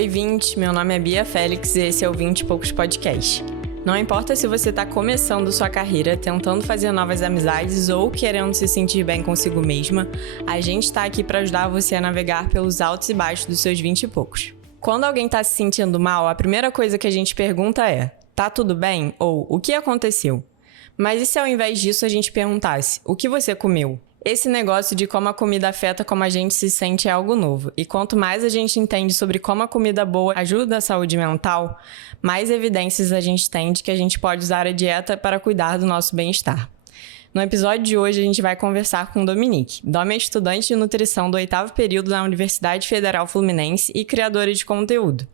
Oi, 20! Meu nome é Bia Félix e esse é o 20 e Poucos Podcast. Não importa se você está começando sua carreira, tentando fazer novas amizades ou querendo se sentir bem consigo mesma, a gente está aqui para ajudar você a navegar pelos altos e baixos dos seus 20 e poucos. Quando alguém está se sentindo mal, a primeira coisa que a gente pergunta é: tá tudo bem? Ou o que aconteceu? Mas e se ao invés disso a gente perguntasse: o que você comeu? Esse negócio de como a comida afeta como a gente se sente é algo novo. E quanto mais a gente entende sobre como a comida boa ajuda a saúde mental, mais evidências a gente tem de que a gente pode usar a dieta para cuidar do nosso bem-estar. No episódio de hoje, a gente vai conversar com Dominique. Dom é estudante de nutrição do 8º período na Universidade Federal Fluminense e criadora de conteúdo.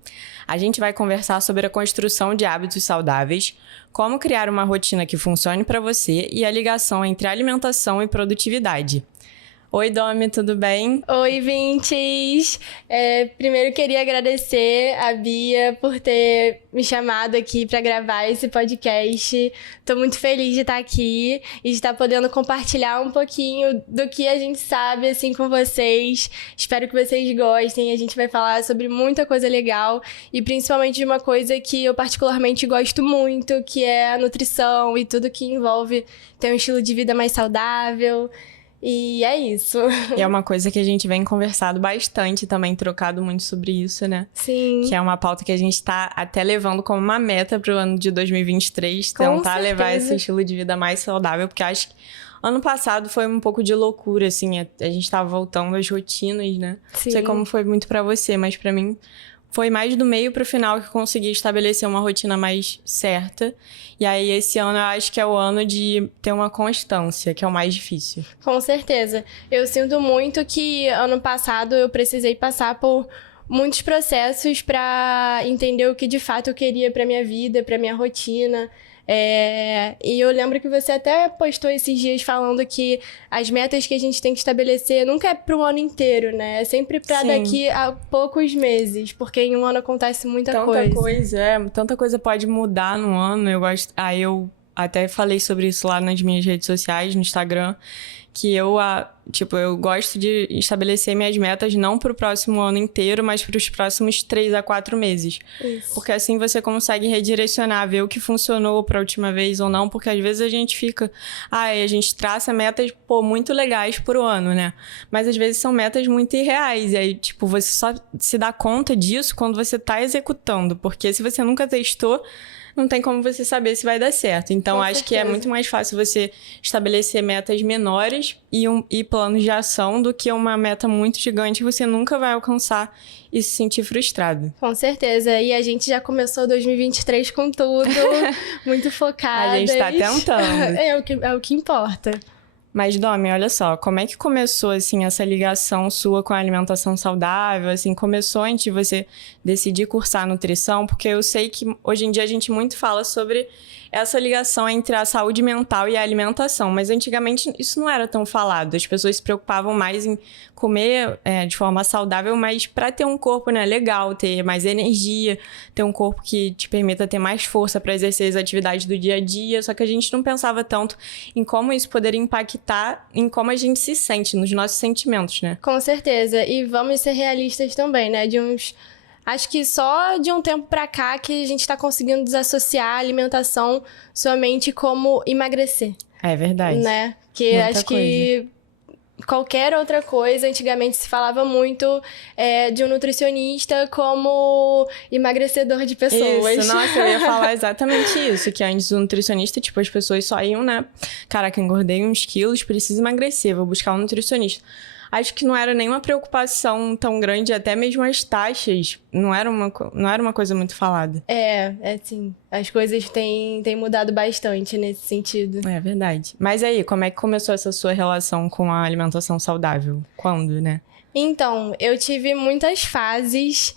A gente vai conversar sobre a construção de hábitos saudáveis, como criar uma rotina que funcione para você e a ligação entre alimentação e produtividade. Oi, Domi, tudo bem? Oi, Vintes! Primeiro queria agradecer a Bia por ter me chamado aqui para gravar esse podcast. Estou muito feliz de estar aqui e de estar podendo compartilhar um pouquinho do que a gente sabe assim com vocês. Espero que vocês gostem. A gente vai falar sobre muita coisa legal e principalmente de uma coisa que eu particularmente gosto muito, que é a nutrição e tudo que envolve ter um estilo de vida mais saudável. E é isso. E é uma coisa que a gente vem conversado bastante também, trocado muito sobre isso, né? Sim. Que é uma pauta que a gente tá até levando como uma meta pro ano de 2023, tentar levar esse estilo de vida mais saudável, porque acho que ano passado foi um pouco de loucura, assim, a gente tava voltando às rotinas, né? Sim. Não sei como foi muito pra você, mas pra mim foi mais do meio pro final que eu consegui estabelecer uma rotina mais certa. E aí, esse ano, eu acho que é o ano de ter uma constância, que é o mais difícil. Com certeza. Eu sinto muito que ano passado eu precisei passar por muitos processos para entender o que de fato eu queria para minha vida, para minha rotina. E eu lembro que você até postou esses dias falando que as metas que a gente tem que estabelecer nunca é para o ano inteiro, né? É sempre para daqui a poucos meses, porque em um ano acontece muita coisa. Tanta coisa pode mudar no ano. Eu até falei sobre isso lá nas minhas redes sociais, no Instagram, que eu gosto de estabelecer minhas metas não para o próximo ano inteiro, mas para os próximos 3 a 4 meses. Isso. Porque assim você consegue redirecionar, ver o que funcionou para a última vez ou não, porque às vezes a gente fica... a gente traça metas, muito legais por ano, né? Mas às vezes são metas muito irreais, e aí, você só se dá conta disso quando você tá executando, porque se você nunca testou, não tem como você saber se vai dar certo. Então, acho que é muito mais fácil você estabelecer metas menores e planos de ação do que uma meta muito gigante que você nunca vai alcançar e se sentir frustrado. Com certeza. E a gente já começou 2023 com tudo, muito focada. A gente tá tentando. É o que importa. Mas, Domi, olha só, como é que começou, assim, essa ligação sua com a alimentação saudável? Assim, começou antes de você decidir cursar nutrição? Porque eu sei que hoje em dia a gente muito fala sobre essa ligação entre a saúde mental e a alimentação, mas antigamente isso não era tão falado. As pessoas se preocupavam mais em comer de forma saudável, mas para ter um corpo, né, legal, ter mais energia, ter um corpo que te permita ter mais força para exercer as atividades do dia a dia. Só que a gente não pensava tanto em como isso poderia impactar em como a gente se sente, nos nossos sentimentos, né? Com certeza. E vamos ser realistas também, né? Acho que só de um tempo pra cá que a gente tá conseguindo desassociar a alimentação somente como emagrecer. É verdade. Né? Que acho que qualquer outra coisa, antigamente se falava muito de um nutricionista como emagrecedor de pessoas. Isso, nossa, eu ia falar exatamente isso, que antes do nutricionista, as pessoas só iam, né? Caraca, engordei uns quilos, preciso emagrecer, vou buscar um nutricionista. Acho que não era nenhuma preocupação tão grande, até mesmo as taxas não era uma coisa muito falada. Sim. As coisas têm mudado bastante nesse sentido. É verdade. Mas aí, como é que começou essa sua relação com a alimentação saudável? Quando, né? Então, eu tive muitas fases.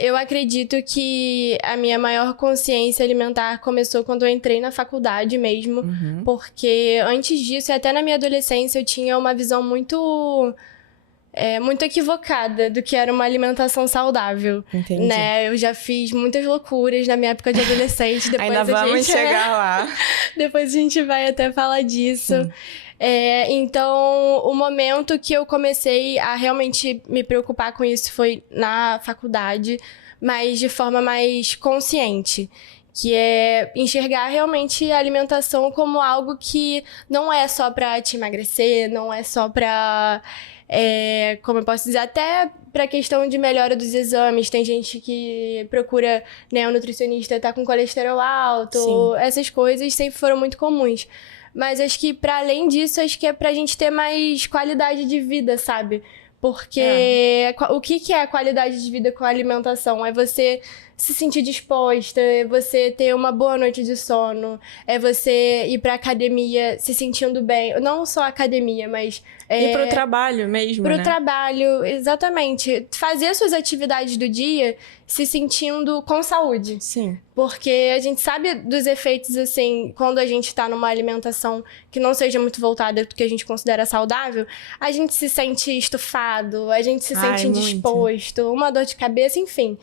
Eu acredito que a minha maior consciência alimentar começou quando eu entrei na faculdade mesmo. Uhum. Porque antes disso, e até na minha adolescência, eu tinha uma visão muito equivocada do que era uma alimentação saudável. Entendi. Né? Eu já fiz muitas loucuras na minha época de adolescente. Ainda vamos chegar lá. Depois a gente vai até falar disso. Então, o momento que eu comecei a realmente me preocupar com isso foi na faculdade, mas de forma mais consciente. Que é enxergar realmente a alimentação como algo que não é só pra te emagrecer, não é só pra, como eu posso dizer, até pra questão de melhora dos exames. Tem gente que procura, né, um nutricionista tá com colesterol alto, Sim. essas coisas sempre foram muito comuns. Mas acho que, para além disso, acho que é pra gente ter mais qualidade de vida, sabe? Porque o que é a qualidade de vida com a alimentação? É você se sentir disposta, é você ter uma boa noite de sono, é você ir pra academia se sentindo bem. Não só academia, mas... E pro trabalho mesmo, Pro né? trabalho, exatamente. Fazer suas atividades do dia se sentindo com saúde. Sim. Porque a gente sabe dos efeitos, assim, quando a gente tá numa alimentação que não seja muito voltada do que a gente considera saudável, a gente se sente estufado, a gente se sente indisposto, uma dor de cabeça, enfim.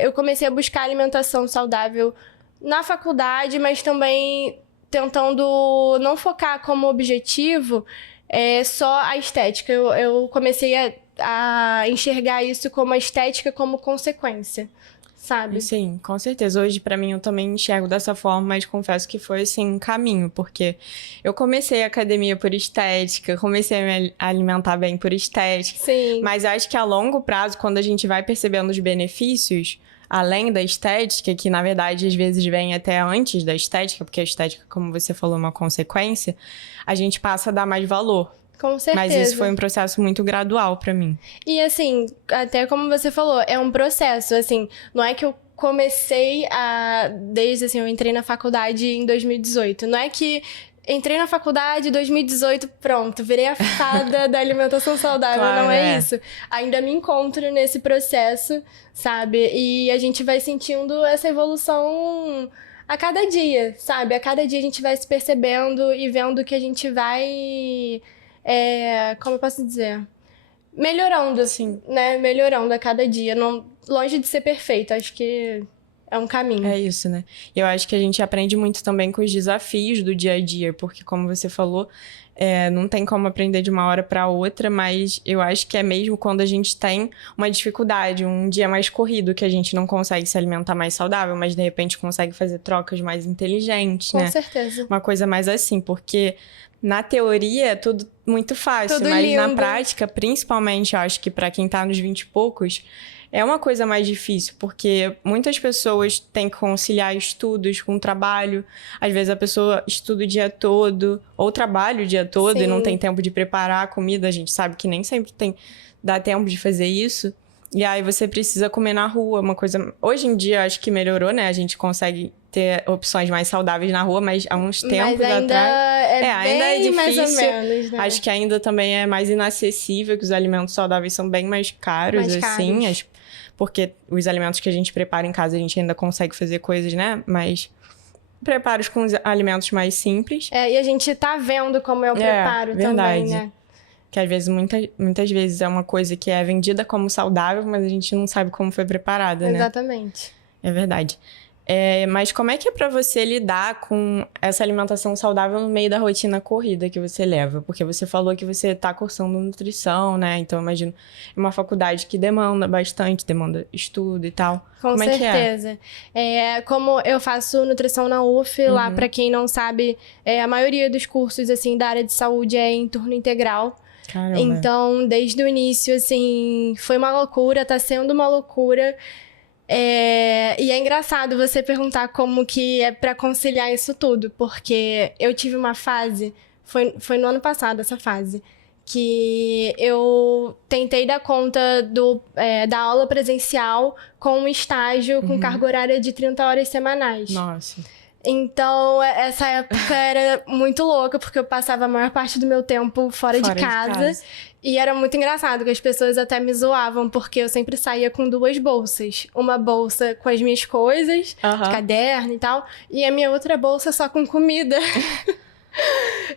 Eu comecei a buscar alimentação saudável na faculdade, mas também tentando não focar como objetivo só a estética. Eu comecei a enxergar isso como a estética como consequência, sabe? Sim, com certeza. Hoje, pra mim, eu também enxergo dessa forma, mas confesso que foi, assim, um caminho, porque eu comecei a academia por estética, comecei a me alimentar bem por estética. Sim. Mas acho que a longo prazo, quando a gente vai percebendo os benefícios, além da estética, que na verdade às vezes vem até antes da estética, porque a estética, como você falou, é uma consequência, a gente passa a dar mais valor. Com certeza. Mas isso foi um processo muito gradual pra mim. E assim, até como você falou, é um processo, assim, não é que eu comecei desde assim, eu entrei na faculdade em 2018, não é que entrei na faculdade em 2018, pronto, virei a fada da alimentação saudável, Claro, não é isso. Ainda me encontro nesse processo, sabe? E a gente vai sentindo essa evolução a cada dia, sabe? A cada dia a gente vai se percebendo e vendo que a gente vai, como eu posso dizer? Melhorando, Sim. né? Melhorando a cada dia, não, longe de ser perfeito, acho que é um caminho. É isso, né? E eu acho que a gente aprende muito também com os desafios do dia a dia, porque como você falou, não tem como aprender de uma hora para outra, mas eu acho que é mesmo quando a gente tem uma dificuldade, um dia mais corrido, que a gente não consegue se alimentar mais saudável, mas de repente consegue fazer trocas mais inteligentes, né? Com certeza. Uma coisa mais assim, porque na teoria é tudo muito fácil, Tudo mas na lindo. prática, principalmente, eu acho que para quem tá nos 20 e poucos, é uma coisa mais difícil, porque muitas pessoas têm que conciliar estudos com trabalho. Às vezes a pessoa estuda o dia todo, ou trabalha o dia todo e não Sim. tem tempo de preparar a comida. A gente sabe que nem sempre dá tempo de fazer isso. E aí você precisa comer na rua, uma coisa... Hoje em dia, acho que melhorou, né? A gente consegue ter opções mais saudáveis na rua, mas há uns tempos Mas ainda atrás... ainda é difícil. mais ou menos, né? Acho que ainda também é mais inacessível, que os alimentos saudáveis são bem mais caros, Mais assim. caros. Porque os alimentos que a gente prepara em casa, a gente ainda consegue fazer coisas, né? Mas preparos com os alimentos mais simples. E a gente tá vendo como é o preparo verdade. também, né? Que às vezes, muitas vezes é uma coisa que é vendida como saudável, mas a gente não sabe como foi preparada, né? Exatamente. É verdade. Mas como é que é pra você lidar com essa alimentação saudável no meio da rotina corrida que você leva? Porque você falou que você tá cursando nutrição, né? Então, eu imagino, é uma faculdade que demanda bastante, demanda estudo e tal. Com como certeza. É que Como eu faço nutrição na UF, lá, pra quem não sabe, a maioria dos cursos, assim, da área de saúde é em turno integral. Caramba. Então, desde o início, assim, foi uma loucura, tá sendo uma loucura. E é engraçado você perguntar como que é pra conciliar isso tudo, porque eu tive uma fase, foi no ano passado essa fase, que eu tentei dar conta da aula presencial com um estágio com carga horária de 30 horas semanais. Nossa. Então, essa época era muito louca, porque eu passava a maior parte do meu tempo fora de casa. E era muito engraçado, que as pessoas até me zoavam, porque eu sempre saía com 2 bolsas. Uma bolsa com as minhas coisas, de caderno e tal, e a minha outra bolsa só com comida.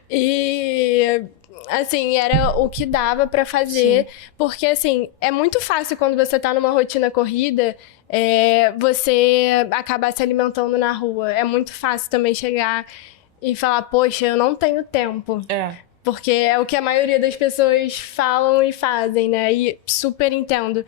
E... assim, era o que dava pra fazer. Sim. Porque, assim, é muito fácil quando você tá numa rotina corrida, você acabar se alimentando na rua. É muito fácil também chegar e falar, poxa, eu não tenho tempo. Porque é o que a maioria das pessoas falam e fazem, né? E super entendo.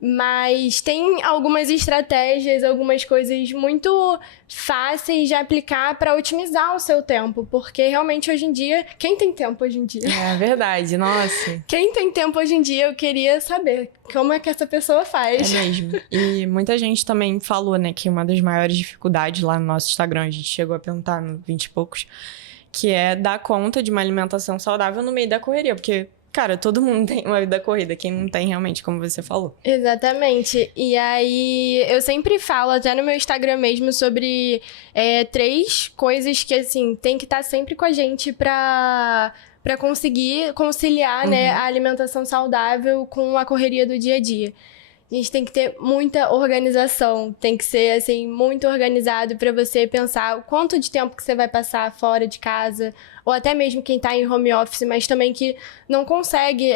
Mas tem algumas estratégias, algumas coisas muito fáceis de aplicar para otimizar o seu tempo. Porque realmente hoje em dia, quem tem tempo hoje em dia? É verdade, nossa. Quem tem tempo hoje em dia, eu queria saber como é que essa pessoa faz. É mesmo. E muita gente também falou, né, que uma das maiores dificuldades lá no nosso Instagram, a gente chegou a perguntar no 20 e poucos, que é dar conta de uma alimentação saudável no meio da correria. Porque, cara, todo mundo tem uma vida corrida, quem não tem realmente, como você falou. Exatamente. E aí, eu sempre falo, até no meu Instagram mesmo, sobre 3 coisas que, assim, tem que estar sempre com a gente pra conseguir conciliar, né, a alimentação saudável com a correria do dia a dia. A gente tem que ter muita organização, tem que ser, assim, muito organizado para você pensar o quanto de tempo que você vai passar fora de casa, ou até mesmo quem tá em home office, mas também que não consegue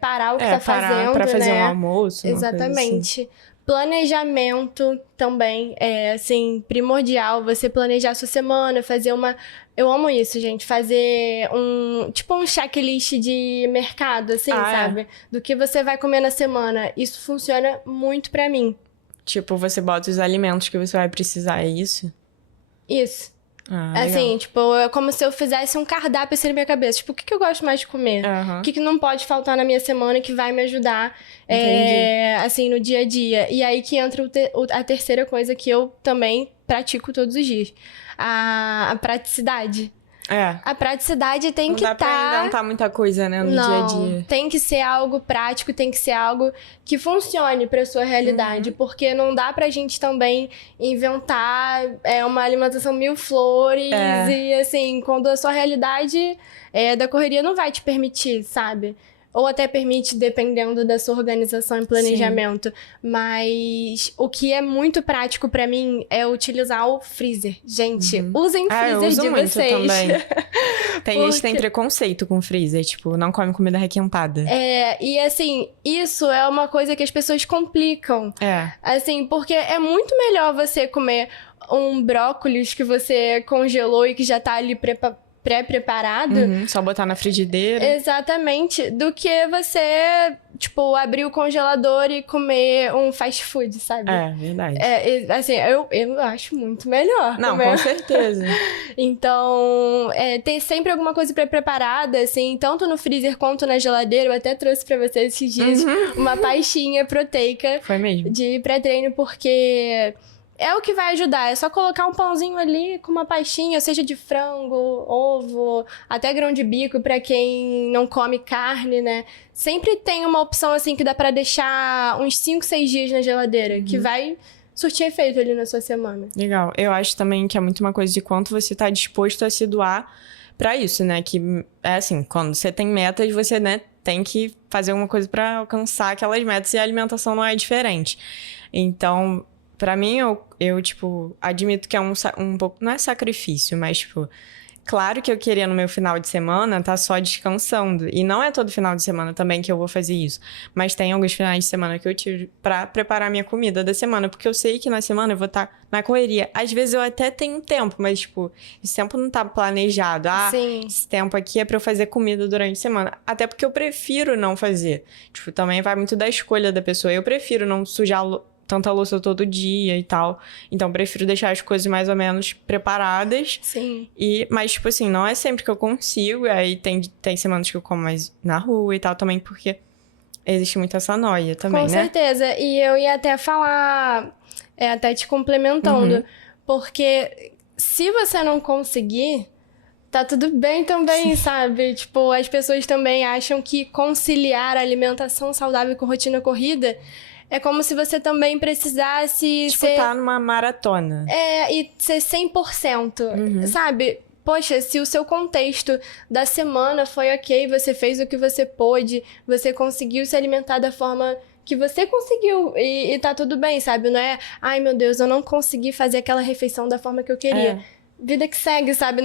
parar o que tá fazendo, pra fazer né? um almoço. Exatamente. Planejamento também é, assim, primordial. Você planejar a sua semana, fazer uma... Eu amo isso, gente. Fazer tipo um checklist de mercado, assim, sabe? Do que você vai comer na semana. Isso funciona muito pra mim. Tipo, você bota os alimentos que você vai precisar, é isso? Isso. Ah, assim, legal. tipo, é como se eu fizesse um cardápio assim na minha cabeça. Tipo, o que eu gosto mais de comer? O que não pode faltar na minha semana que vai me ajudar, assim, no dia a dia. E aí que entra a terceira coisa que eu também pratico todos os dias. A praticidade. A praticidade tem que estar... Não dá pra inventar muita coisa, né, no dia a dia. Tem que ser algo prático, tem que ser algo que funcione pra sua realidade. Porque não dá pra gente também inventar uma alimentação mil flores. E, assim, quando a sua realidade da correria não vai te permitir, sabe? Ou até permite, dependendo da sua organização e planejamento. Sim. Mas o que é muito prático pra mim é utilizar o freezer. Gente, usem o freezer eu uso de muito vocês. Também. Tem gente que tem preconceito com freezer, tipo, não come comida requentada. E assim, isso é uma coisa que as pessoas complicam. Assim, porque é muito melhor você comer um brócolis que você congelou e que já tá ali pré-preparado. Só botar na frigideira. Exatamente. Do que você, tipo, abrir o congelador e comer um fast food, sabe? É, verdade. Assim, eu acho muito melhor. Não, com certeza. Então, tem sempre alguma coisa pré-preparada, assim, tanto no freezer quanto na geladeira. Eu até trouxe pra vocês esses dias uma pastinha proteica. Foi mesmo? De pré-treino, porque... é o que vai ajudar, é só colocar um pãozinho ali com uma pastinha, seja de frango, ovo, até grão de bico pra quem não come carne, né? Sempre tem uma opção assim que dá pra deixar uns 5, 6 dias na geladeira, que vai surtir efeito ali na sua semana. Legal. Eu acho também que é muito uma coisa de quanto você tá disposto a se doar pra isso, né? Que é assim, quando você tem metas, você, né, tem que fazer alguma coisa pra alcançar aquelas metas e a alimentação não é diferente. Então... pra mim, eu tipo, admito que é um pouco... não é sacrifício, mas, tipo... claro que eu queria, no meu final de semana, tá só descansando. E não é todo final de semana também que eu vou fazer isso. Mas tem alguns finais de semana que eu tiro pra preparar minha comida da semana. Porque eu sei que na semana eu vou estar na correria. Às vezes eu até tenho tempo, mas, tipo... esse tempo não tá planejado. Sim. Esse tempo aqui é pra eu fazer comida durante a semana. Até porque eu prefiro não fazer. Tipo, também vai muito da escolha da pessoa. Eu prefiro não sujar... tanta louça todo dia e tal. Então, prefiro deixar as coisas mais ou menos preparadas. Sim. Mas, tipo assim, não é sempre que eu consigo. Aí tem semanas que eu como mais na rua e tal também, porque existe muito essa noia também, né? Com certeza. E eu ia até falar, até te complementando. Porque se você não conseguir, tá tudo bem também, sabe? Tipo, as pessoas também acham que conciliar a alimentação saudável com rotina corrida... é como se você também precisasse tipo, tá numa maratona. E ser 100%, sabe? Poxa, se o seu contexto da semana foi ok, você fez o que você pôde, você conseguiu se alimentar da forma que você conseguiu e tá tudo bem, sabe? Não é, ai meu Deus, eu não consegui fazer aquela refeição da forma que eu queria. Vida que segue, sabe?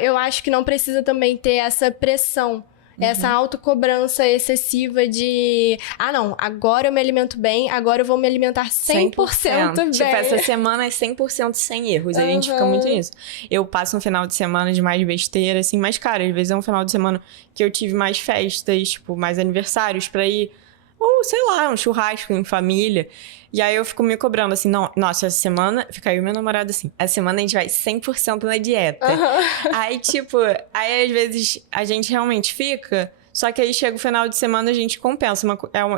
Eu acho que não precisa também ter essa pressão Essa autocobrança excessiva de... Ah, não, agora eu me alimento bem, agora eu vou me alimentar 100% bem. Tipo, essa semana é 100% sem erros. A gente fica muito nisso. Eu passo um final de semana de mais besteira, assim. Mas, cara, às vezes é um final de semana que eu tive mais festas, tipo, mais aniversários pra ir. Ou, sei lá, um churrasco em família. E aí eu fico me cobrando assim, não, nossa, essa semana... Fica aí o meu namorado assim, essa semana a gente vai 100% na dieta. Aí, tipo, aí às vezes a gente realmente fica... Só que aí chega o final de semana a gente compensa.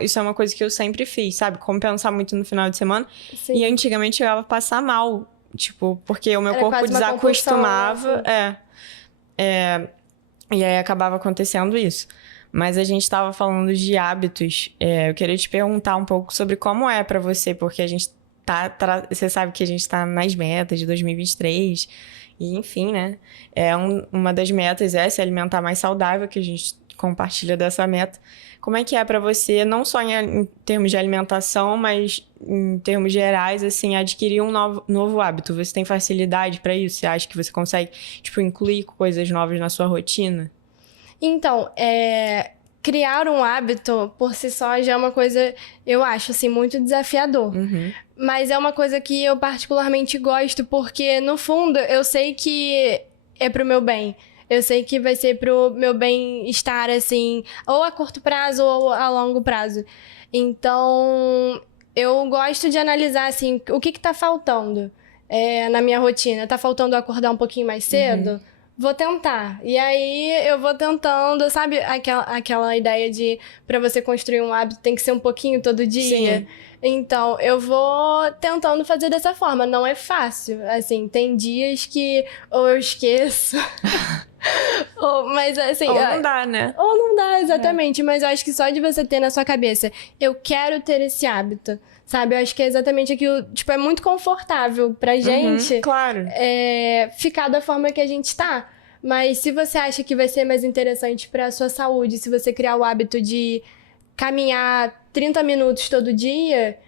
Isso é uma coisa que eu sempre fiz, sabe? Compensar muito no final de semana. Sim. E antigamente chegava a passar mal. Tipo, porque o meu corpo desacostumava. Né? E aí acabava acontecendo isso. Mas a gente estava falando de hábitos. Eu queria te perguntar um pouco sobre como é pra você, porque a gente você sabe que a gente tá nas metas de 2023. E enfim, né? Uma das metas é se alimentar mais saudável, que a gente compartilha dessa meta. Como é que é pra você, não só em termos de alimentação, mas em termos gerais, assim, adquirir um novo hábito? Você tem facilidade pra isso? Você acha que você consegue, tipo, incluir coisas novas na sua rotina? Então, criar um hábito por si só já é uma coisa, eu acho, assim, muito desafiador. Mas é uma coisa que eu particularmente gosto, porque, no fundo, eu sei que é pro meu bem. Eu sei que vai ser pro meu bem-estar, assim, ou a curto prazo ou a longo prazo. Então, eu gosto de analisar, assim, o que tá faltando na minha rotina. Tá faltando acordar um pouquinho mais cedo? Vou tentar. E aí, eu vou tentando, sabe? Aquela ideia de, pra você construir um hábito, tem que ser um pouquinho todo dia. Sim. Então, eu vou tentando fazer dessa forma. Não é fácil. Assim, tem dias que ou eu esqueço... mas assim... Ou não dá, né? Ou não dá, exatamente. Mas eu acho que só de você ter na sua cabeça, eu quero ter esse hábito, sabe? Eu acho que é exatamente aquilo... Tipo, é muito confortável pra gente... Claro. Ficar da forma que a gente tá. Mas se você acha que vai ser mais interessante pra sua saúde, se você criar o hábito de caminhar 30 minutos todo dia...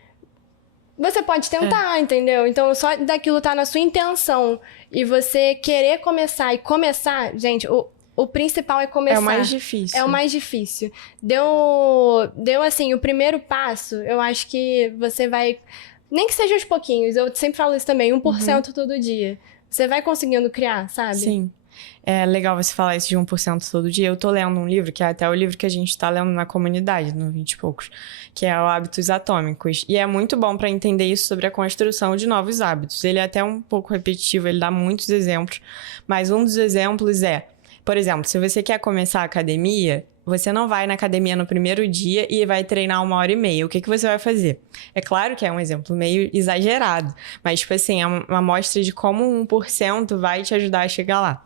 Você pode tentar, entendeu? Então, só daquilo tá na sua intenção e você querer começar e começar... Gente, o principal é começar. É o mais difícil. É o mais difícil. Deu assim, o primeiro passo, eu acho que você vai... Nem que seja aos pouquinhos, eu sempre falo isso também, 1% todo dia. Você vai conseguindo criar, sabe? Sim. É legal você falar isso de 1% todo dia. Eu tô lendo um livro, que é até o livro que a gente tá lendo na comunidade, no 20 e poucos, que é o Hábitos Atômicos. E é muito bom pra entender isso sobre a construção de novos hábitos. Ele é até um pouco repetitivo, ele dá muitos exemplos, mas um dos exemplos por exemplo, se você quer começar a academia, você não vai na academia no primeiro dia e vai treinar 1h30. O que você vai fazer? É claro que é um exemplo meio exagerado, mas, tipo assim, é uma amostra de como 1% vai te ajudar a chegar lá.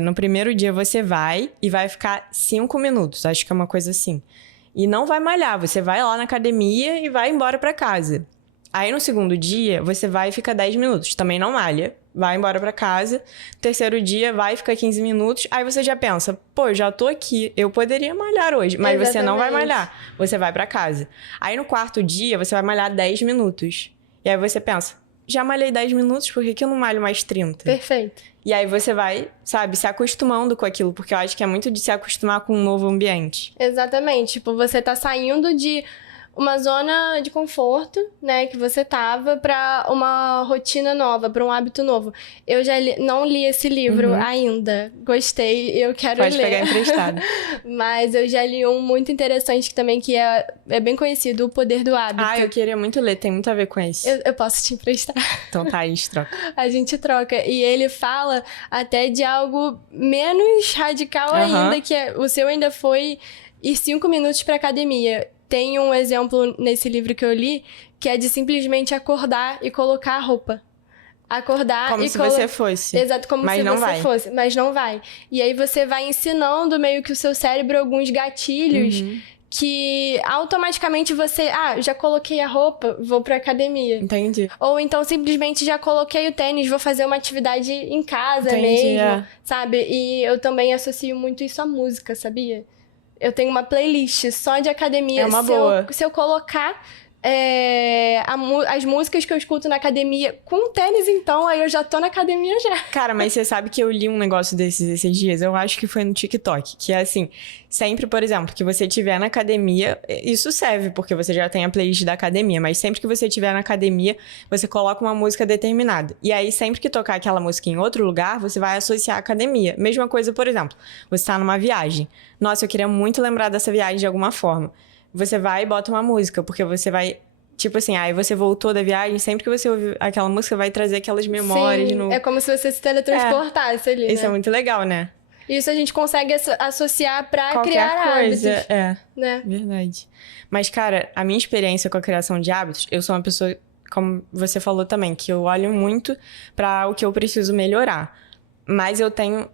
No primeiro dia você vai e vai ficar 5 minutos, acho que é uma coisa assim. E não vai malhar, você vai lá na academia e vai embora pra casa. Aí no segundo dia, você vai e fica 10 minutos, também não malha. Vai embora pra casa. Terceiro dia, vai ficar 15 minutos. Aí você já pensa, pô, já tô aqui, eu poderia malhar hoje. Mas exatamente. Você não vai malhar, você vai pra casa. Aí no quarto dia, você vai malhar 10 minutos. E aí você pensa, já malhei 10 minutos, por que eu não malho mais 30? Perfeito. E aí você vai, sabe, se acostumando com aquilo. Porque eu acho que é muito de se acostumar com um novo ambiente. Exatamente. Tipo, você tá saindo de... uma zona de conforto, né, que você tava, pra uma rotina nova, pra um hábito novo. Eu já não li esse livro ainda. Gostei, eu quero ler. Pode pegar emprestado. Mas eu já li um muito interessante também, que é bem conhecido, O Poder do Hábito. Ah, eu queria muito ler, tem muito a ver com esse. Eu posso te emprestar. Então tá, a gente troca. A gente troca. E ele fala até de algo menos radical ainda, que o seu ainda foi ir 5 minutos pra academia. Tem um exemplo nesse livro que eu li, que é de simplesmente acordar e colocar a roupa. Acordar como e se você fosse. Exato, como mas se não você vai. fosse. Mas não vai. E aí você vai ensinando meio que o seu cérebro alguns gatilhos que automaticamente você... Ah, já coloquei a roupa, vou pra academia. Entendi. Ou então simplesmente já coloquei o tênis, vou fazer uma atividade em casa mesmo, sabe? E eu também associo muito isso à música, sabia? Eu tenho uma playlist só de academia. É uma boa. Se eu colocar as músicas que eu escuto na academia com tênis, então, aí eu já tô na academia já. Cara, mas você sabe que eu li um negócio esses dias, eu acho que foi no TikTok, que é assim, sempre, por exemplo, que você estiver na academia, isso serve porque você já tem a playlist da academia, mas sempre que você estiver na academia, você coloca uma música determinada. E aí, sempre que tocar aquela música em outro lugar, você vai associar a academia. Mesma coisa, por exemplo, você tá numa viagem. Nossa, eu queria muito lembrar dessa viagem de alguma forma. Você vai e bota uma música, porque você vai... Tipo assim, aí você voltou da viagem, sempre que você ouvir aquela música, vai trazer aquelas memórias. Sim, é como se você se teletransportasse ali, Isso né? é muito legal, né? Isso a gente consegue associar pra Qualquer criar coisa, hábitos. Né? Verdade. Mas, cara, a minha experiência com a criação de hábitos, eu sou uma pessoa, como você falou também, que eu olho muito pra o que eu preciso melhorar. Mas eu tenho...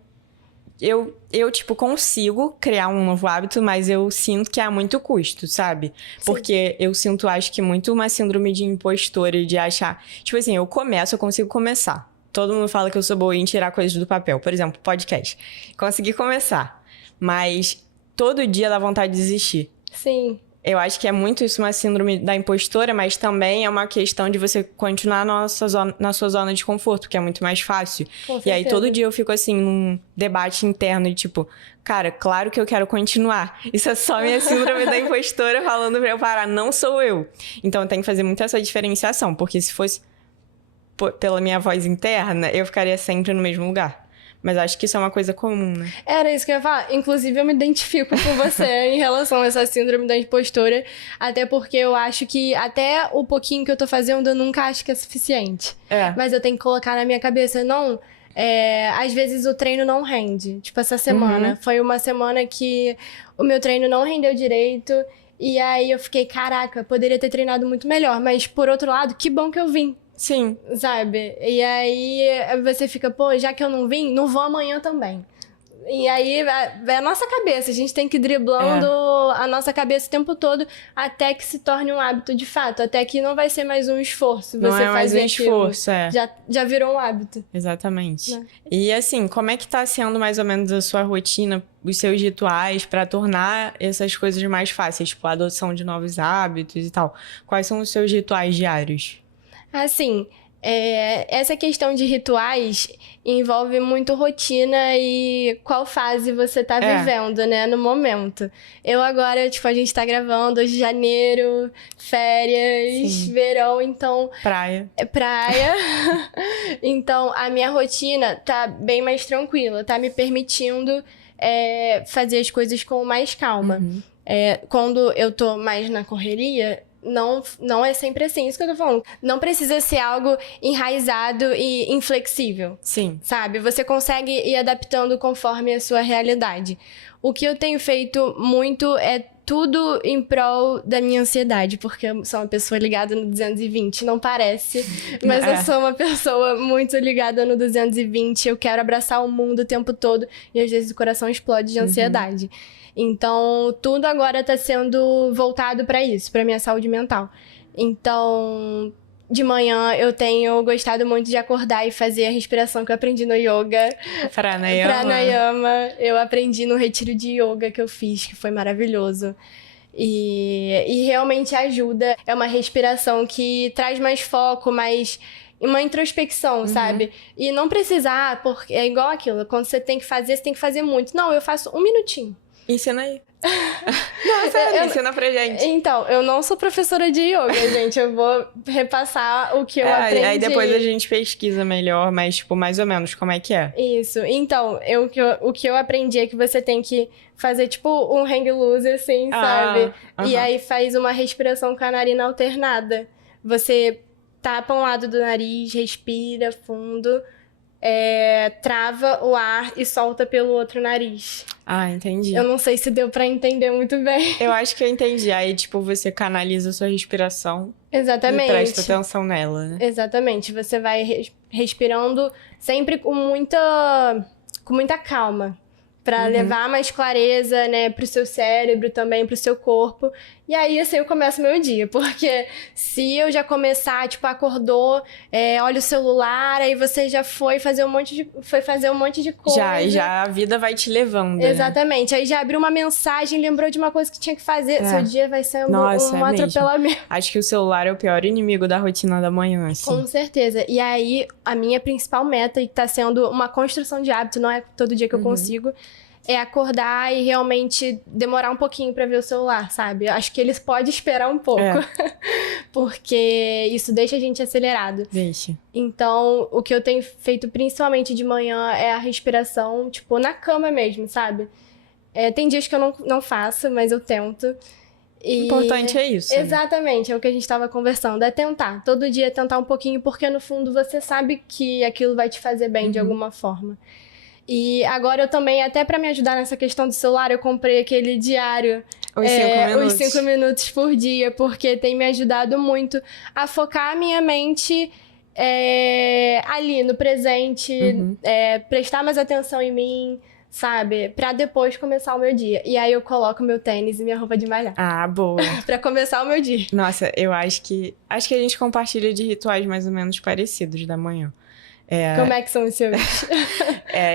Eu, tipo, consigo criar um novo hábito, mas eu sinto que é a muito custo, sabe? Sim. Porque eu sinto, acho que muito uma síndrome de impostora, de achar... Tipo assim, eu consigo começar. Todo mundo fala que eu sou boa em tirar coisas do papel. Por exemplo, podcast. Consegui começar, mas todo dia dá vontade de desistir. Sim. Eu acho que é muito isso, uma síndrome da impostora, mas também é uma questão de você continuar na sua zona de conforto, que é muito mais fácil. Com E aí, certeza. todo dia eu fico assim, num debate interno de tipo, cara, claro que eu quero continuar. Isso é só minha síndrome da impostora falando pra eu parar, não sou eu. Então, eu tenho que fazer muito essa diferenciação, porque se fosse pela minha voz interna, eu ficaria sempre no mesmo lugar. Mas acho que isso é uma coisa comum, né? Era isso que eu ia falar. Inclusive, eu me identifico com você em relação a essa síndrome da impostora. Até porque eu acho que até o pouquinho que eu tô fazendo, eu nunca acho que é suficiente. Mas eu tenho que colocar na minha cabeça, não... às vezes o treino não rende. Tipo, essa semana. Foi uma semana que o meu treino não rendeu direito. E aí eu fiquei, caraca, poderia ter treinado muito melhor. Mas, por outro lado, que bom que eu vim. Sim. Sabe? E aí você fica, pô, já que eu não vim, não vou amanhã também. E aí é a nossa cabeça, a gente tem que ir driblando a nossa cabeça o tempo todo até que se torne um hábito de fato, até que não vai ser mais um esforço você não é mais fazer um esforço, já virou um hábito. Exatamente. E assim, como é que tá sendo mais ou menos a sua rotina, os seus rituais pra tornar essas coisas mais fáceis, tipo a adoção de novos hábitos e tal? Quais são os seus rituais diários? Assim, essa questão de rituais envolve muito rotina e qual fase você tá vivendo, né, no momento. Eu agora, tipo, a gente tá gravando hoje janeiro, férias, verão, então... Praia. Praia. Então, a minha rotina tá bem mais tranquila, tá me permitindo fazer as coisas com mais calma. Quando eu tô mais na correria... Não é sempre assim, isso que eu tô falando. Não precisa ser algo enraizado e inflexível. Sim. Sabe? Você consegue ir adaptando conforme a sua realidade. O que eu tenho feito muito é tudo em prol da minha ansiedade, porque eu sou uma pessoa ligada no 220, não parece, mas eu sou uma pessoa muito ligada no 220, eu quero abraçar o mundo o tempo todo, e às vezes o coração explode de ansiedade. Então, tudo agora tá sendo voltado pra isso, pra minha saúde mental. Então, de manhã eu tenho gostado muito de acordar e fazer a respiração que eu aprendi no yoga. Pranayama. Eu aprendi no retiro de yoga que eu fiz, que foi maravilhoso. E realmente ajuda. É uma respiração que traz mais foco, mais... uma introspecção, sabe? E não precisar, porque é igual aquilo. Quando você tem que fazer muito. Não, eu faço 1 minutinho. Ensina aí. Não, sério, ensina pra gente. Então, eu não sou professora de yoga, gente. Eu vou repassar o que eu aprendi. Aí depois a gente pesquisa melhor, mas, tipo, mais ou menos, como é que é? Isso. Então, o que eu aprendi é que você tem que fazer, tipo, um hang loose, assim, sabe? E aí faz uma respiração com a narina alternada. Você tapa um lado do nariz, respira fundo... trava o ar e solta pelo outro nariz. Ah, entendi. Eu não sei se deu pra entender muito bem. Eu acho que eu entendi. Aí, tipo, você canaliza a sua respiração. Exatamente. E presta atenção nela, né? Exatamente. Você vai respirando sempre com muita calma. Pra levar mais clareza, né, pro seu cérebro também, pro seu corpo. E aí, assim, eu começo meu dia. Porque se eu já começar, tipo, acordou, olha o celular, aí você já foi fazer um monte de coisa. Já a vida vai te levando, né? Exatamente. Aí já abriu uma mensagem, lembrou de uma coisa que tinha que fazer. Seu dia vai sendo Nossa, um atropelamento. Acho que o celular é o pior inimigo da rotina da manhã, assim. Com certeza. E aí, a minha principal meta, e tá sendo uma construção de hábito, não é todo dia que eu consigo, é acordar e realmente demorar um pouquinho pra ver o celular, sabe? Acho que eles podem esperar um pouco. Porque isso deixa a gente acelerado. Deixa. Então, o que eu tenho feito principalmente de manhã é a respiração, tipo, na cama mesmo, sabe? Tem dias que eu não faço, mas eu tento. O importante é isso. Exatamente, é o que a gente estava conversando. É tentar. Todo dia tentar um pouquinho, porque no fundo você sabe que aquilo vai te fazer bem de alguma forma. E agora eu também, até pra me ajudar nessa questão do celular, eu comprei aquele diário. Os 5 minutos por dia, porque tem me ajudado muito a focar a minha mente ali no presente, prestar mais atenção em mim, sabe? Pra depois começar o meu dia. E aí eu coloco meu tênis e minha roupa de malhar. Ah, boa. Pra começar o meu dia. Nossa, eu acho que a gente compartilha de rituais mais ou menos parecidos da manhã. Como é que são os seus?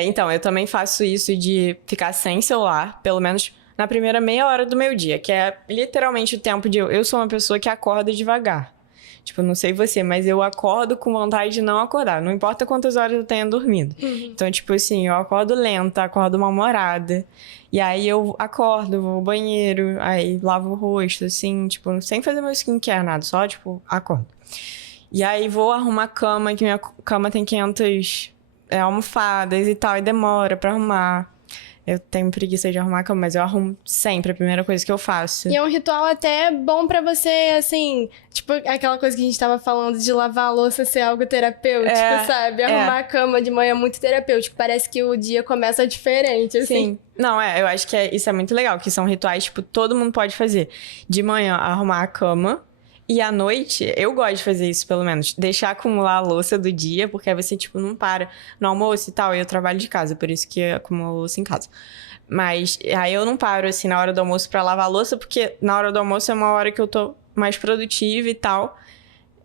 Então, eu também faço isso de ficar sem celular, pelo menos na primeira meia hora do meu dia, que é literalmente o tempo de... Eu sou uma pessoa que acorda devagar. Tipo, não sei você, mas eu acordo com vontade de não acordar. Não importa quantas horas eu tenha dormido. Então, tipo assim, eu acordo lenta, acordo mal-humorada. E aí eu acordo, vou ao banheiro, aí lavo o rosto, assim, tipo, sem fazer meu skincare, nada. Só, tipo, acordo. E aí vou arrumar a cama, que minha cama tem 500 almofadas e tal, e demora pra arrumar. Eu tenho preguiça de arrumar a cama, mas eu arrumo sempre, a primeira coisa que eu faço. E é um ritual até bom pra você, assim, tipo aquela coisa que a gente tava falando de lavar a louça ser algo terapêutico, sabe? Arrumar a cama de manhã é muito terapêutico, parece que o dia começa diferente, assim. Sim. Não, eu acho que isso é muito legal, que são rituais, tipo, todo mundo pode fazer. De manhã, arrumar a cama. E à noite, eu gosto de fazer isso, pelo menos. Deixar acumular a louça do dia, porque aí você, tipo, não para no almoço e tal. Eu trabalho de casa, por isso que eu acumulo louça em casa. Mas aí eu não paro, assim, na hora do almoço pra lavar a louça, porque na hora do almoço é uma hora que eu tô mais produtiva e tal.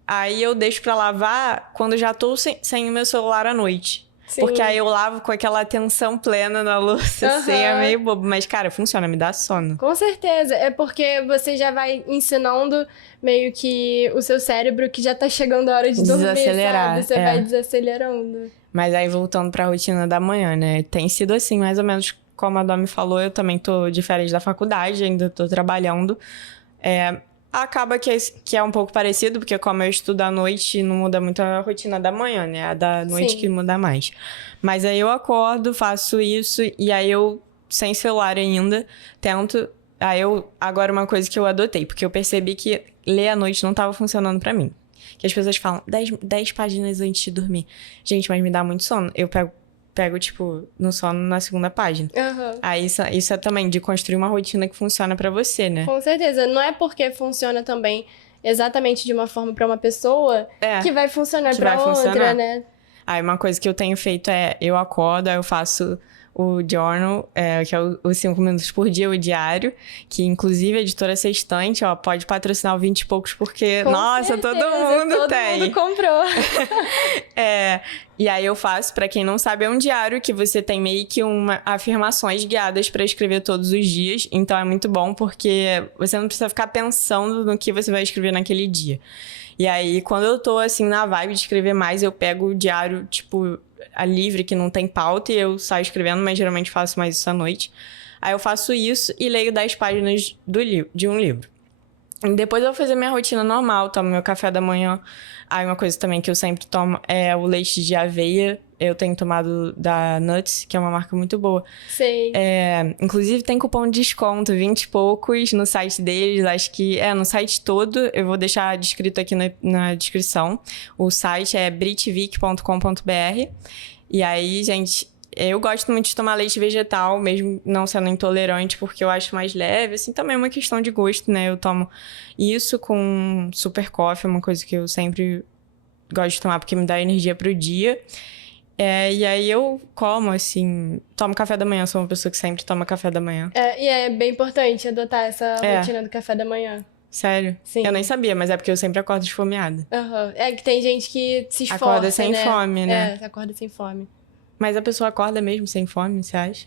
Aí eu deixo pra lavar quando já tô sem o meu celular à noite. Sim. Porque aí eu lavo com aquela atenção plena na louça, assim, é meio bobo. Mas, cara, funciona, me dá sono. Com certeza, é porque você já vai ensinando meio que o seu cérebro que já tá chegando a hora de dormir, sabe? Você vai desacelerando. Mas aí, voltando pra rotina da manhã, né? Tem sido assim, mais ou menos como a Domi falou, eu também tô de férias da faculdade, ainda tô trabalhando. Acaba que é um pouco parecido, porque como eu estudo à noite, não muda muito a rotina da manhã, né? A da noite que muda mais. Mas aí eu acordo, faço isso, e aí eu, sem celular ainda, tento... Agora uma coisa que eu adotei, porque eu percebi que ler à noite não tava funcionando pra mim. Que as pessoas falam 10 páginas antes de dormir. Gente, mas me dá muito sono. Eu pego, tipo, no sono na segunda página. Aí isso é também de construir uma rotina que funciona pra você, né? Com certeza. Não é porque funciona também exatamente de uma forma pra uma pessoa que vai funcionar pra outra, né? Aí uma coisa que eu tenho feito eu acordo, aí eu faço o journal, que é os 5 minutos por dia, o diário, que inclusive a editora Sextante, pode patrocinar o 20 e poucos, porque, nossa, todo mundo tem. Todo mundo comprou. E aí eu faço, pra quem não sabe, é um diário que você tem meio que afirmações guiadas pra escrever todos os dias. Então é muito bom, porque você não precisa ficar pensando no que você vai escrever naquele dia. E aí, quando eu tô, assim, na vibe de escrever mais, eu pego o diário, tipo, a livre, que não tem pauta, e eu saio escrevendo, mas geralmente faço mais isso à noite. Aí eu faço isso e leio 10 páginas de um livro. E depois eu vou fazer minha rotina normal, tomo meu café da manhã. Aí uma coisa também que eu sempre tomo é o leite de aveia. Eu tenho tomado da Nuts, que é uma marca muito boa. Sei. Inclusive tem cupom de desconto, 20 e poucos no site deles. Acho que no site todo. Eu vou deixar descrito aqui na descrição. O site é britvic.com.br. E aí, gente, eu gosto muito de tomar leite vegetal, mesmo não sendo intolerante, porque eu acho mais leve. Assim, também é uma questão de gosto, né? Eu tomo isso com super coffee, uma coisa que eu sempre gosto de tomar, porque me dá energia pro dia. E aí eu como, assim, tomo café da manhã. Sou uma pessoa que sempre toma café da manhã. E é bem importante adotar essa rotina do café da manhã. Sério? Sim. Eu nem sabia, mas é porque eu sempre acordo esfomeada. É que tem gente que se esforça, Acorda sem fome, né? Acorda sem fome. Mas a pessoa acorda mesmo sem fome, você acha?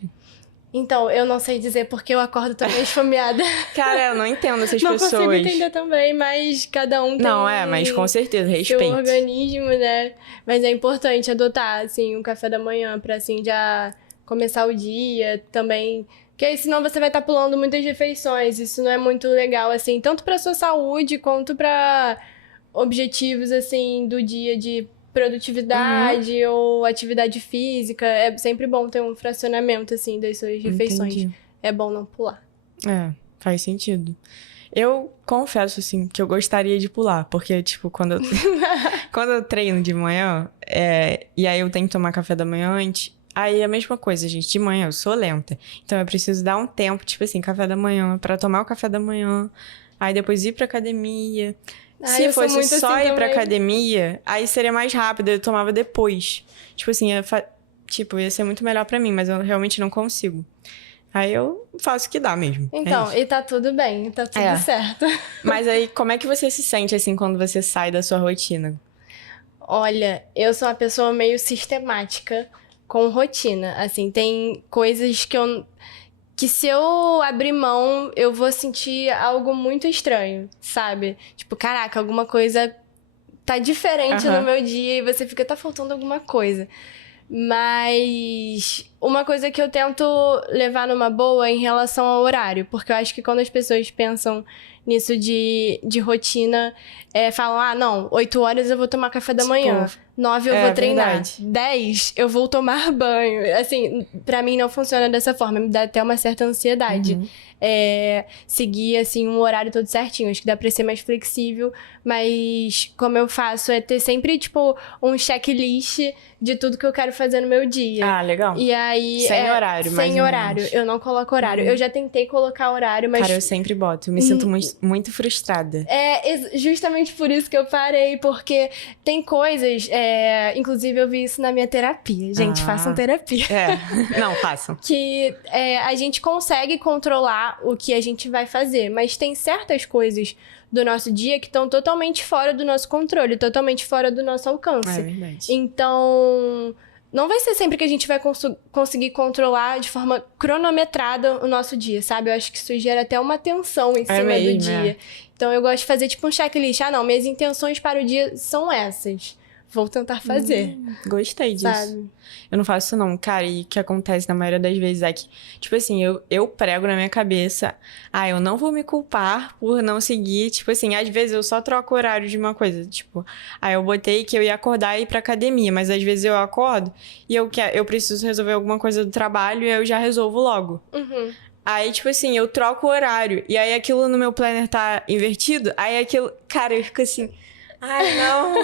Então, eu não sei dizer porque eu acordo também esfomeada. Cara, eu não entendo essas pessoas. Não consigo entender também, mas cada um tem... Não, mas com certeza, respeito. Seu organismo, né? Mas é importante adotar, assim, um café da manhã pra, assim, já começar o dia também. Porque aí, senão você vai estar pulando muitas refeições. Isso não é muito legal, assim, tanto pra sua saúde quanto pra objetivos, assim, do dia de produtividade ou atividade física. É sempre bom ter um fracionamento, assim, das suas refeições. Entendi. É bom não pular. Faz sentido. Eu confesso, assim, que eu gostaria de pular, porque, tipo, quando eu treino de manhã, e aí eu tenho que tomar café da manhã antes, aí é a mesma coisa, gente, de manhã eu sou lenta, então eu preciso dar um tempo, tipo assim, café da manhã, pra tomar o café da manhã, aí depois ir pra academia. Se fosse só assim ir pra também. academia, aí seria mais rápido, eu tomava depois. Tipo assim, ia ser muito melhor pra mim, mas eu realmente não consigo. Aí eu faço o que dá mesmo. Então, e tá tudo bem, tá tudo certo. Mas aí, como é que você se sente, assim, quando você sai da sua rotina? Olha, eu sou uma pessoa meio sistemática com rotina. Assim, tem coisas que se eu abrir mão, eu vou sentir algo muito estranho, sabe? Tipo, caraca, alguma coisa tá diferente no meu dia e você fica, tá faltando alguma coisa. Mas uma coisa que eu tento levar numa boa em relação ao horário, porque eu acho que quando as pessoas pensam nisso de rotina, falam, não, 8 horas eu vou tomar café da manhã, 9 eu vou treinar, verdade. 10 eu vou tomar banho. Assim, pra mim não funciona dessa forma, me dá até uma certa ansiedade. Seguir, assim, um horário todo certinho. Acho que dá pra ser mais flexível, mas como eu faço é ter sempre, tipo, um checklist de tudo que eu quero fazer no meu dia. Ah, legal. E aí... Sem horário, mais Sem ou horário. menos. Eu não coloco horário. Eu já tentei colocar horário, mas... Cara, eu sempre boto. Eu me sinto muito frustrada. Justamente por isso que eu parei, porque tem coisas... inclusive, eu vi isso na minha terapia. Gente, façam terapia. Não, façam. Que a gente consegue controlar o que a gente vai fazer, mas tem certas coisas do nosso dia que estão totalmente fora do nosso controle, totalmente fora do nosso alcance. É verdade. Então, não vai ser sempre que a gente vai conseguir controlar de forma cronometrada o nosso dia, sabe? Eu acho que isso gera até uma tensão em cima do dia. Então, eu gosto de fazer tipo um checklist. Não, minhas intenções para o dia são essas. Vou tentar fazer. Gostei disso. Sabe? Eu não faço isso não, cara. E o que acontece na maioria das vezes é que, tipo assim, eu prego na minha cabeça, eu não vou me culpar por não seguir. Tipo assim, às vezes eu só troco o horário de uma coisa. Tipo, eu botei que eu ia acordar e ir pra academia, mas às vezes eu acordo e eu preciso resolver alguma coisa do trabalho e eu já resolvo logo. Aí, tipo assim, eu troco o horário e aí aquilo no meu planner tá invertido, aí aquilo... Cara, eu fico assim... Ai, não.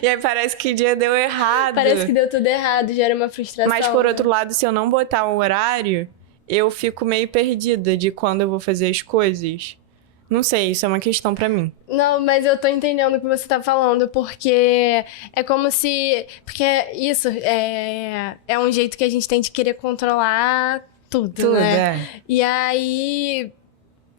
E aí parece que o dia deu errado. Parece que deu tudo errado, gera uma frustração. Mas por outro lado, se eu não botar o horário, eu fico meio perdida de quando eu vou fazer as coisas. Não sei, isso é uma questão pra mim. Não, mas eu tô entendendo o que você tá falando, porque é como se... Porque isso é um jeito que a gente tem de querer controlar tudo, né? E aí...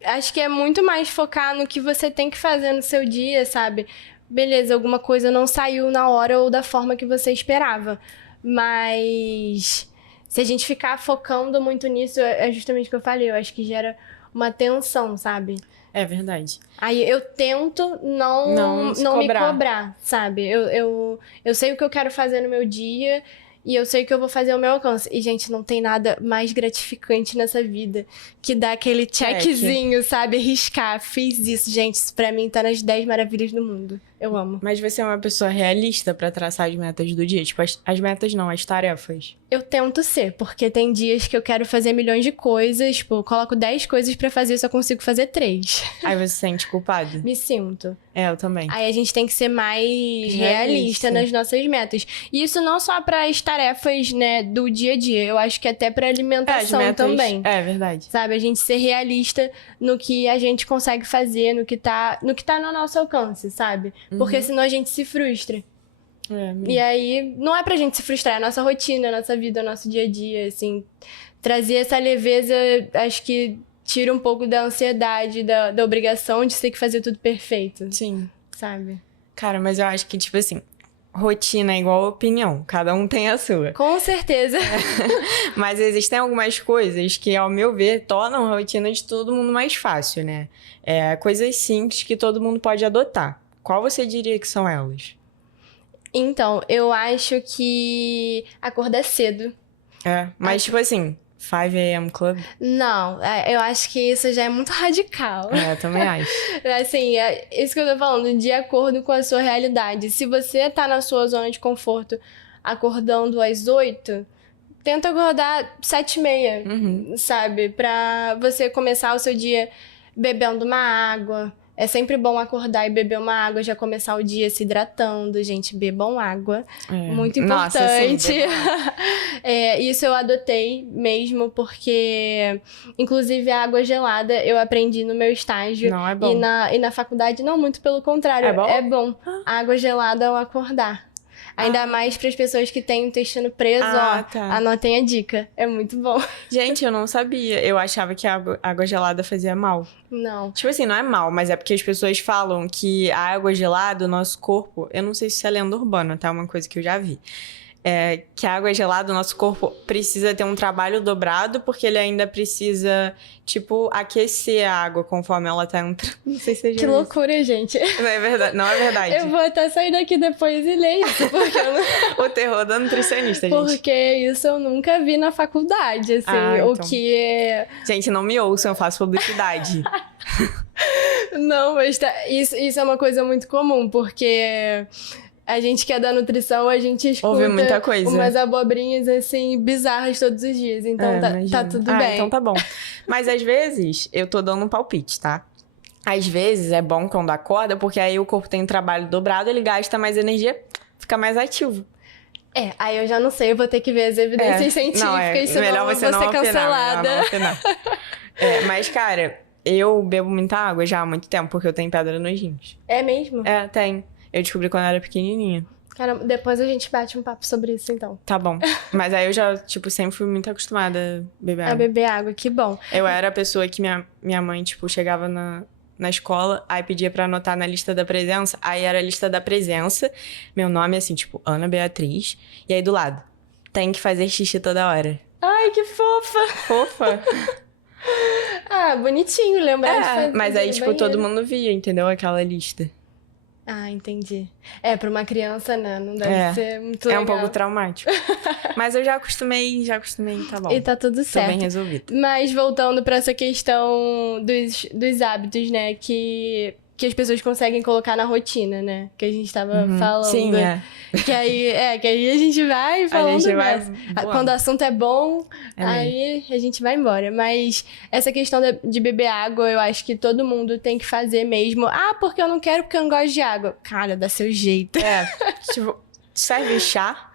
Acho que é muito mais focar no que você tem que fazer no seu dia, sabe? Beleza, alguma coisa não saiu na hora ou da forma que você esperava. Mas se a gente ficar focando muito nisso, é justamente o que eu falei. Eu acho que gera uma tensão, sabe? É verdade. Aí eu tento não me cobrar, sabe? Eu sei o que eu quero fazer no meu dia e eu sei que eu vou fazer ao meu alcance. E, gente, não tem nada mais gratificante nessa vida que dar aquele checkzinho, sabe? Riscar, fiz isso. Gente, isso pra mim tá nas 10 maravilhas do mundo. Eu amo. Mas você é uma pessoa realista pra traçar as metas do dia? Tipo, as metas não, as tarefas. Eu tento ser, porque tem dias que eu quero fazer milhões de coisas. Tipo, eu coloco 10 coisas pra fazer e só consigo fazer 3. Aí você se sente culpado? Me sinto. Eu também. Aí a gente tem que ser mais realista nas nossas metas. E isso não só para as tarefas, né, do dia a dia. Eu acho que até para alimentação também. É verdade. Sabe, a gente ser realista no que a gente consegue fazer, no que tá no nosso alcance, sabe? Porque senão a gente se frustra. E aí, não é pra gente se frustrar, é a nossa rotina, a nossa vida, o nosso dia a dia, assim. Trazer essa leveza, acho que tira um pouco da ansiedade, da obrigação de ter que fazer tudo perfeito. Sim. Sabe? Cara, mas eu acho que, tipo assim, rotina é igual opinião, cada um tem a sua. Com certeza. Mas existem algumas coisas que, ao meu ver, tornam a rotina de todo mundo mais fácil, né? Coisas simples que todo mundo pode adotar. Qual você diria que são elas? Então, eu acho que acordar cedo. Mas tipo assim, 5 a.m. Club? Não, eu acho que isso já é muito radical. Também acho. Assim, isso que eu tô falando, de acordo com a sua realidade. Se você tá na sua zona de conforto acordando às 8, tenta acordar 7h30, sabe? Pra você começar o seu dia bebendo uma água. É sempre bom acordar e beber uma água, já começar o dia se hidratando. Gente, bebam água. Muito importante. Nossa, sim, isso eu adotei mesmo, porque, inclusive, a água gelada eu aprendi no meu estágio. Não, é bom. E na faculdade, não, muito pelo contrário. É bom? É bom. Água gelada ao acordar. Ainda mais para as pessoas que têm o intestino preso, anotem a dica. É muito bom. Gente, eu não sabia. Eu achava que a água gelada fazia mal. Não. Tipo assim, não é mal, mas é porque as pessoas falam que a água gelada, o nosso corpo... Eu não sei se isso é lenda urbana, tá? Uma coisa que eu já vi. Que a água gelada, o nosso corpo precisa ter um trabalho dobrado, porque ele ainda precisa, tipo, aquecer a água conforme ela tá entrando. Não sei se você já Que viu loucura, gente. isso. Não é verdade. Não é verdade. Eu vou até sair daqui depois e ler isso, porque eu não... O terror da nutricionista, gente. Porque isso eu nunca vi na faculdade, assim, o então. que é... Gente, não me ouçam, eu faço publicidade. Não, mas isso é uma coisa muito comum, porque... A gente que é da nutrição, a gente escuta ouve muita coisa. Umas abobrinhas, assim, bizarras todos os dias. Então tá tudo bem. Então tá bom. Mas às vezes, eu tô dando um palpite, tá? Às vezes é bom quando acorda, porque aí o corpo tem um trabalho dobrado, ele gasta mais energia, fica mais ativo. Aí eu já não sei, eu vou ter que ver as evidências científicas, senão melhor eu vou você não ser opinar, cancelada. melhor não opinar. Mas, cara, eu bebo muita água já há muito tempo, porque eu tenho pedra nos rins. É mesmo? Tem. Eu descobri quando eu era pequenininha. Caramba, depois a gente bate um papo sobre isso, então. Tá bom. Mas aí eu já, tipo, sempre fui muito acostumada a beber água. A beber água, que bom. Eu era a pessoa que minha mãe, tipo, chegava na escola, aí pedia pra anotar na lista da presença. Aí era a lista da presença. Meu nome é assim, tipo, Ana Beatriz. E aí do lado, tem que fazer xixi toda hora. Ai, que fofa. Fofa. Bonitinho, lembrar de fazer. Mas aí, tipo, todo mundo via, entendeu? Aquela lista. Entendi. Pra uma criança, né? Não deve ser muito legal. É um pouco traumático. Mas eu já acostumei, tá bom. E tá tudo certo. Tô bem resolvido. Mas voltando pra essa questão dos hábitos, né? Que as pessoas conseguem colocar na rotina, né? Que a gente tava falando. Sim, Que aí a gente vai falando, a gente vai quando o assunto é bom, aí a gente vai embora. Mas essa questão de beber água, eu acho que todo mundo tem que fazer mesmo. Porque eu não quero, porque eu não gosto de água. Cara, dá seu jeito. Tipo, serve chá?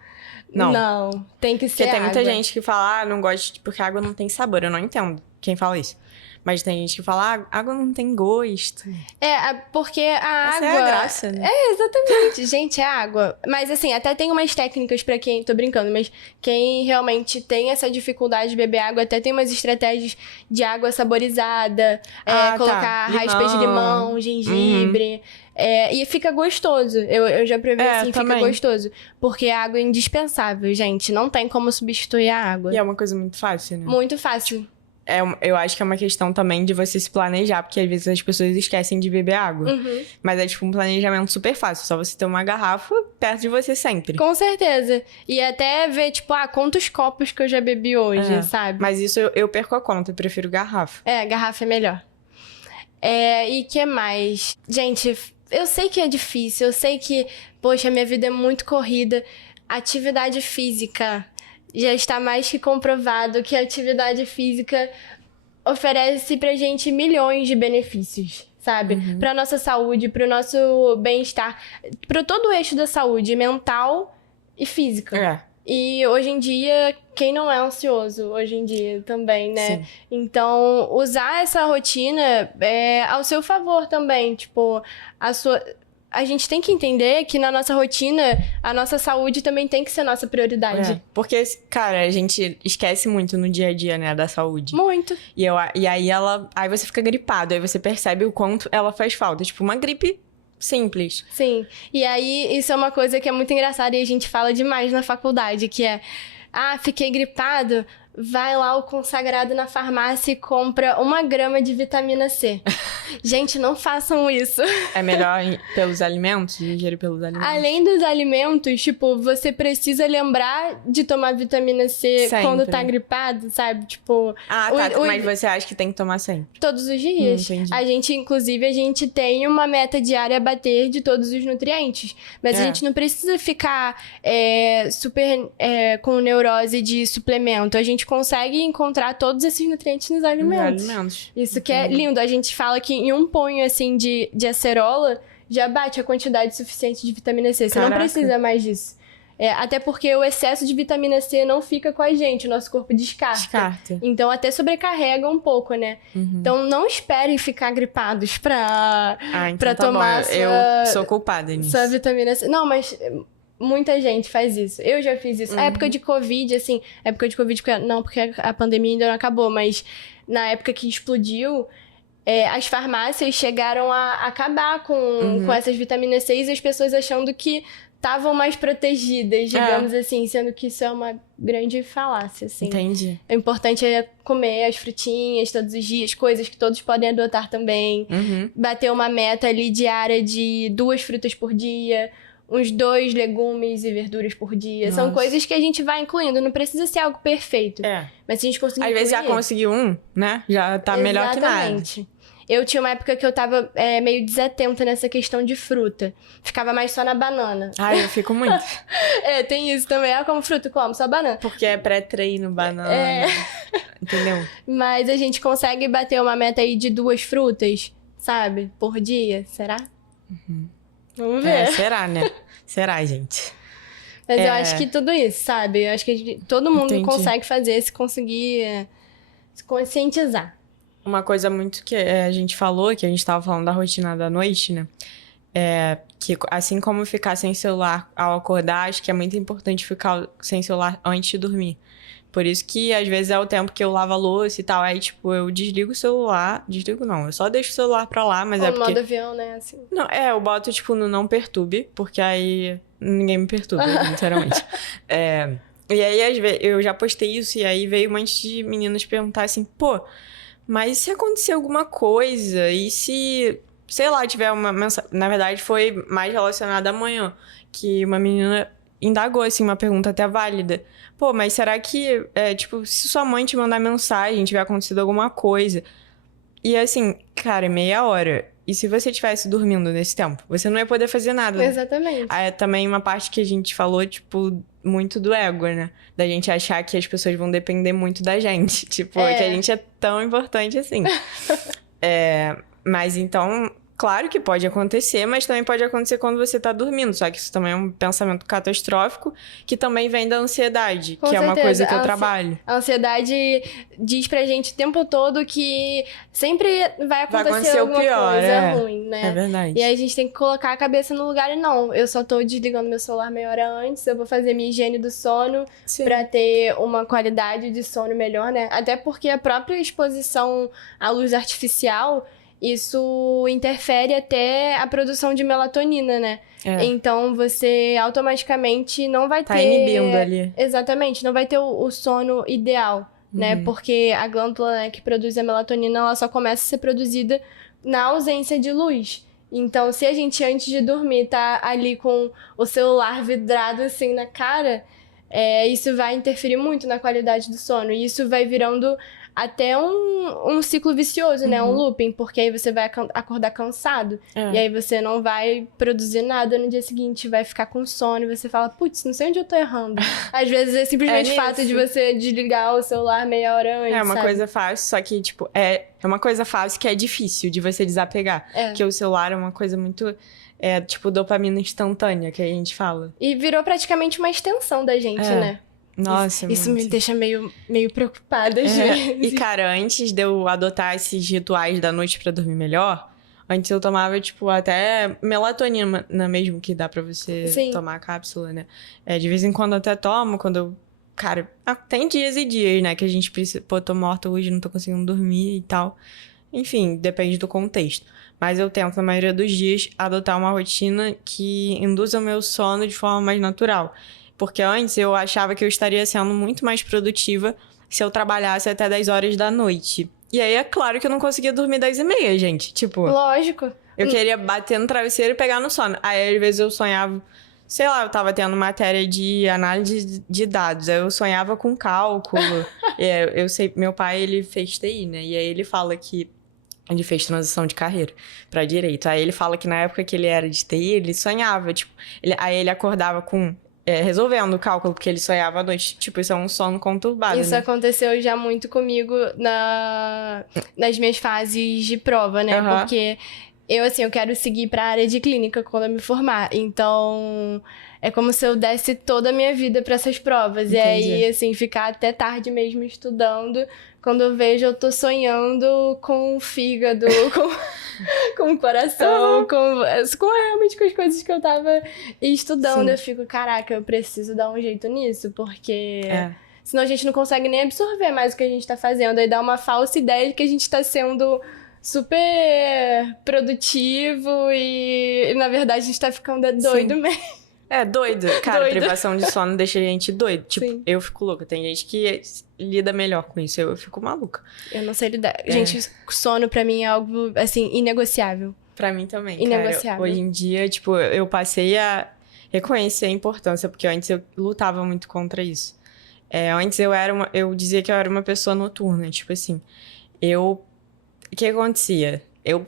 Não, tem que ser Porque tem água. muita gente que fala, não gosto porque a água não tem sabor. Eu não entendo quem fala isso. Mas tem gente que fala, água não tem gosto. Porque a Essa água... é a graça, né? Exatamente. Gente, é água. Mas assim, até tem umas técnicas pra quem... Tô brincando, mas quem realmente tem essa dificuldade de beber água, até tem umas estratégias de água saborizada. Colocar raspas de limão, gengibre. E fica gostoso. Eu já provei assim, também. fica gostoso. Porque a água é indispensável, gente. Não tem como substituir a água. E é uma coisa muito fácil, né? Muito fácil. Eu acho que é uma questão também de você se planejar, porque às vezes as pessoas esquecem de beber água. Mas é tipo um planejamento super fácil, só você ter uma garrafa perto de você sempre. Com certeza. E até ver, tipo, quantos copos que eu já bebi hoje, sabe? Mas isso eu perco a conta, eu prefiro garrafa. Garrafa é melhor. E que mais? Gente, eu sei que é difícil, eu sei que, poxa, minha vida é muito corrida. Atividade física... Já está mais que comprovado que a atividade física oferece pra gente milhões de benefícios, sabe? Pra nossa saúde, pro nosso bem-estar, pro todo o eixo da saúde, mental e física. E hoje em dia, quem não é ansioso hoje em dia também, né? Sim. Então, usar essa rotina é ao seu favor também, tipo, a gente tem que entender que na nossa rotina, a nossa saúde também tem que ser nossa prioridade. Porque, cara, a gente esquece muito no dia a dia, né, da saúde. Muito. E aí você fica gripado, aí você percebe o quanto ela faz falta. Tipo, uma gripe simples. Sim. E aí, isso é uma coisa que é muito engraçada e a gente fala demais na faculdade, que é... fiquei gripado... Vai lá o consagrado na farmácia e compra 1 grama de vitamina C. Gente, não façam isso. É melhor pelos alimentos, ingerir pelos alimentos? Além dos alimentos, tipo, você precisa lembrar de tomar vitamina C sempre. Quando tá gripado, sabe? Tipo... Mas você acha que tem que tomar sempre? Todos os dias. Entendi. Inclusive, a gente tem uma meta diária a bater de todos os nutrientes. Mas a gente não precisa ficar super com neurose de suplemento. A gente consegue encontrar todos esses nutrientes nos alimentos. Isso que é lindo. A gente fala que em um punho, assim, de acerola, já bate a quantidade suficiente de vitamina C. Você não precisa mais disso. Até porque o excesso de vitamina C não fica com a gente, o nosso corpo descarta. Então, até sobrecarrega um pouco, né? Então, não esperem ficar gripados pra tomar eu sou culpada nisso. Sua vitamina C. Não, mas... Muita gente faz isso. Eu já fiz isso. Na época de Covid, assim... porque a pandemia ainda não acabou, mas na época que explodiu, as farmácias chegaram a acabar com essas vitaminas C e as pessoas achando que estavam mais protegidas, digamos assim, sendo que isso é uma grande falácia, assim. Entendi. O importante é comer as frutinhas todos os dias, coisas que todos podem adotar também. Bater uma meta ali diária de 2 frutas por dia... uns 2 legumes e verduras por dia. Nossa. São coisas que a gente vai incluindo. Não precisa ser algo perfeito. Mas se a gente conseguir Às vezes já conseguiu né? Já tá melhor que nada. Exatamente. Eu tinha uma época que eu tava meio desatenta nessa questão de fruta. Ficava mais só na banana. Eu fico muito. Tem isso também. Como fruta, como? Só banana. Porque é pré-treino, banana. Entendeu? Mas a gente consegue bater uma meta aí de 2 frutas, sabe? Por dia. Será? Vamos ver. Será, né? Será, gente? Mas eu acho que tudo isso, sabe? Eu acho que todo mundo consegue fazer se conseguir se conscientizar. Uma coisa muito que a gente falou, que a gente tava falando da rotina da noite, né? Que assim como ficar sem celular ao acordar, acho que é muito importante ficar sem celular antes de dormir. Por isso que, às vezes, é o tempo que eu lavo a louça e tal. Aí, tipo, eu desligo o celular. Desligo não, eu só deixo o celular pra lá, mas porque... no modo avião, né, assim. Não, eu boto, tipo, no não perturbe, porque aí ninguém me perturba, literalmente. E aí, às vezes, eu já postei isso e aí veio um monte de meninas perguntar assim, mas e se acontecer alguma coisa? E se, sei lá, tiver uma mensagem... Na verdade, foi mais relacionada amanhã, que uma menina indagou, assim, uma pergunta até válida. Mas será que, se sua mãe te mandar mensagem, tiver acontecido alguma coisa... E assim, cara, 30 minutos. E se você estivesse dormindo nesse tempo? Você não ia poder fazer nada. Exatamente. Aí também uma parte que a gente falou, tipo, muito do ego, né? Da gente achar que as pessoas vão depender muito da gente. Tipo, que a gente é tão importante assim. Mas então... Claro que pode acontecer, mas também pode acontecer quando você tá dormindo. Só que isso também é um pensamento catastrófico que também vem da ansiedade, que é uma coisa que eu trabalho. A ansiedade diz pra gente o tempo todo que sempre vai acontecer alguma coisa ruim, né? É verdade. E aí a gente tem que colocar a cabeça no lugar e não. Eu só tô desligando meu celular meia hora antes, eu vou fazer minha higiene do sono pra ter uma qualidade de sono melhor, né? Até porque a própria exposição à luz artificial... Isso interfere até a produção de melatonina, né? Então, você automaticamente não vai ter... Tá inibindo ali. Exatamente, não vai ter o sono ideal, né? Porque a glândula, né, que produz a melatonina, ela só começa a ser produzida na ausência de luz. Então, se a gente, antes de dormir, tá ali com o celular vidrado assim na cara, isso vai interferir muito na qualidade do sono. E isso vai virando... até um ciclo vicioso, né? Um looping, porque aí você vai acordar cansado. E aí você não vai produzir nada no dia seguinte, vai ficar com sono e você fala, putz, não sei onde eu tô errando. Às vezes é simplesmente o fato de você desligar o celular meia hora antes, É uma coisa fácil, só que, tipo, é uma coisa fácil que é difícil de você desapegar. Porque o celular é uma coisa muito... tipo, dopamina instantânea, que a gente fala. E virou praticamente uma extensão da gente, né? Nossa, isso me deixa meio preocupada às vezes. E, cara, antes de eu adotar esses rituais da noite pra dormir melhor, Antes eu tomava, tipo, até melatonina mesmo, que dá pra você Sim. tomar a cápsula, né? De vez em quando eu até tomo, quando eu... Cara, tem dias e dias, né? Que a gente precisa... Pô, tô morta hoje, não tô conseguindo dormir e tal. Enfim, depende do contexto. Mas eu tento, na maioria dos dias, adotar uma rotina que induza o meu sono de forma mais natural. Porque antes eu achava que eu estaria sendo muito mais produtiva se eu trabalhasse até 10 horas da noite. E aí é claro que eu não conseguia dormir 10h30, gente. Tipo, Lógico. eu queria bater no travesseiro e pegar no sono. Aí às vezes eu sonhava, sei lá, eu tava tendo matéria de análise de dados. Aí eu sonhava com cálculo. Eu sei, meu pai, ele fez TI, né? E aí ele fala que ele fez transição de carreira pra direito. Aí ele fala que na época que ele era de TI, ele sonhava, tipo... aí ele acordava com... resolvendo o cálculo, porque ele sonhava à noite. Tipo, isso é um sono conturbado, Isso né? aconteceu já muito comigo nas minhas fases de prova, né? Aham. Porque eu quero seguir pra área de clínica quando eu me formar. Então, é como se eu desse toda a minha vida pra essas provas. Entendi. E aí, assim, ficar até tarde mesmo estudando. Quando eu vejo, eu tô sonhando com o fígado, com o coração, realmente com as coisas que eu tava estudando. Sim. Eu fico, caraca, eu preciso dar um jeito nisso, porque... É. Senão a gente não consegue nem absorver mais o que a gente tá fazendo. Aí dá uma falsa ideia de que a gente tá sendo super produtivo e na verdade a gente tá ficando doido Sim. mesmo. Doido. Cara, Doido. privação de sono deixa a gente doido. Tipo, Sim. eu fico louca. Tem gente que lida melhor com isso. Eu fico maluca. Eu não sei lidar. Gente, sono pra mim é algo, assim, inegociável. Pra mim também, Inegociável. cara. Hoje em dia, tipo, eu passei a reconhecer a importância, porque antes eu lutava muito contra isso. Antes eu dizia que eu era uma pessoa noturna, tipo assim. O que acontecia? Eu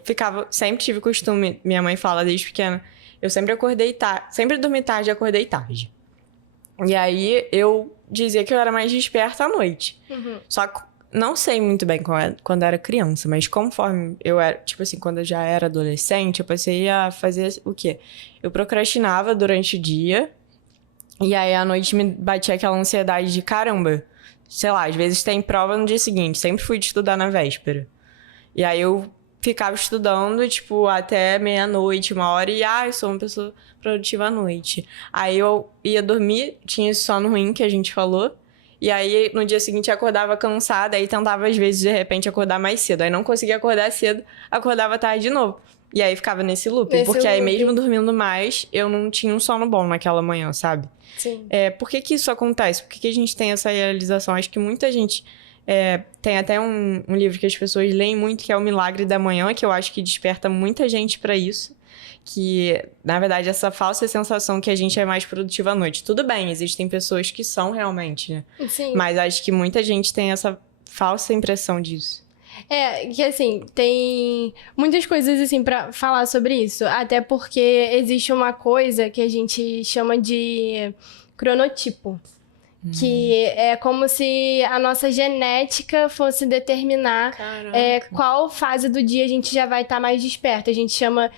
sempre tive costume, minha mãe fala desde pequena, eu sempre acordei tarde, sempre dormi tarde e acordei tarde. E aí eu dizia que eu era mais desperta à noite. Uhum. Só que não sei muito bem quando era criança, mas conforme eu era, tipo assim, quando eu já era adolescente, eu passei a fazer o quê? Eu procrastinava durante o dia, e aí à noite me batia aquela ansiedade de caramba. Sei lá, às vezes tem prova no dia seguinte, sempre fui de estudar na véspera. E aí eu ficava estudando, tipo, até meia-noite, 1h, e eu sou uma pessoa produtiva à noite. Aí eu ia dormir, tinha esse sono ruim que a gente falou, e aí no dia seguinte eu acordava cansada, aí tentava às vezes de repente acordar mais cedo. Aí não conseguia acordar cedo, acordava tarde de novo. E aí ficava nesse loop, porque aí mesmo dormindo mais, eu não tinha um sono bom naquela manhã, sabe? Sim. Por que isso acontece? Por que a gente tem essa realização? Acho que muita gente... tem até um livro que as pessoas leem muito, que é O Milagre da Manhã, que eu acho que desperta muita gente pra isso. Que, na verdade, essa falsa sensação que a gente é mais produtiva à noite. Tudo bem, existem pessoas que são realmente, né? Sim. Mas acho que muita gente tem essa falsa impressão disso. Que assim, tem muitas coisas assim pra falar sobre isso. Até porque existe uma coisa que a gente chama de cronotipo. Que é como se a nossa genética fosse determinar qual fase do dia a gente já vai estar mais desperto. A gente chama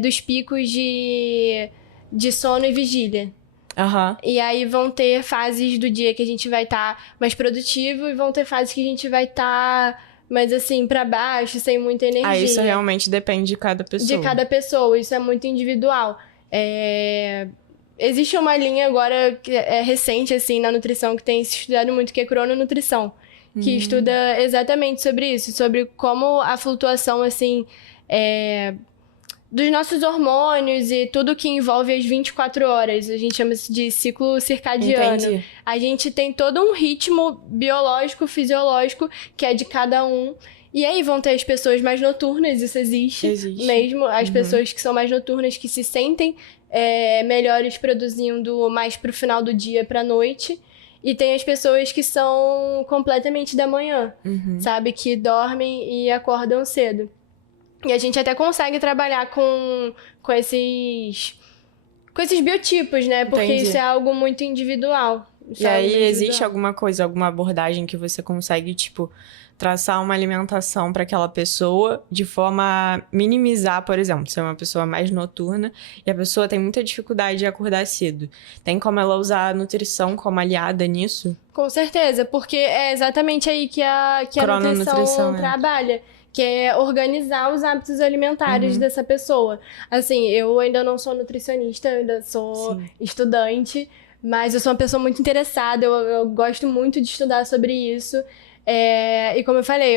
dos picos de sono e vigília. Aham. E aí vão ter fases do dia que a gente vai estar mais produtivo e vão ter fases que a gente vai estar mais assim pra baixo, sem muita energia. Isso realmente depende de cada pessoa. De cada pessoa, isso é muito individual. Existe uma linha agora que é recente, assim, na nutrição, que tem se estudado muito, que é crononutrição. Que estuda exatamente sobre isso, sobre como a flutuação, assim, dos nossos hormônios e tudo que envolve as 24 horas. A gente chama isso de ciclo circadiano. Entendi. A gente tem todo um ritmo biológico, fisiológico, que é de cada um. E aí vão ter as pessoas mais noturnas, isso existe. Mesmo. As pessoas que são mais noturnas, que se sentem melhores produzindo mais pro final do dia, pra noite. E tem as pessoas que são completamente da manhã, sabe? Que dormem e acordam cedo. E a gente até consegue trabalhar com esses biotipos, né? Porque Entendi. isso é algo muito individual. E aí, existe alguma coisa, alguma abordagem que você consegue, tipo, traçar uma alimentação para aquela pessoa de forma a minimizar, por exemplo, se é uma pessoa mais noturna e a pessoa tem muita dificuldade de acordar cedo. Tem como ela usar a nutrição como aliada nisso? Com certeza, porque é exatamente aí que a nutrição trabalha. que é organizar os hábitos alimentares dessa pessoa. Assim, eu ainda não sou nutricionista, eu ainda sou estudante, mas eu sou uma pessoa muito interessada, eu gosto muito de estudar sobre isso. E como eu falei,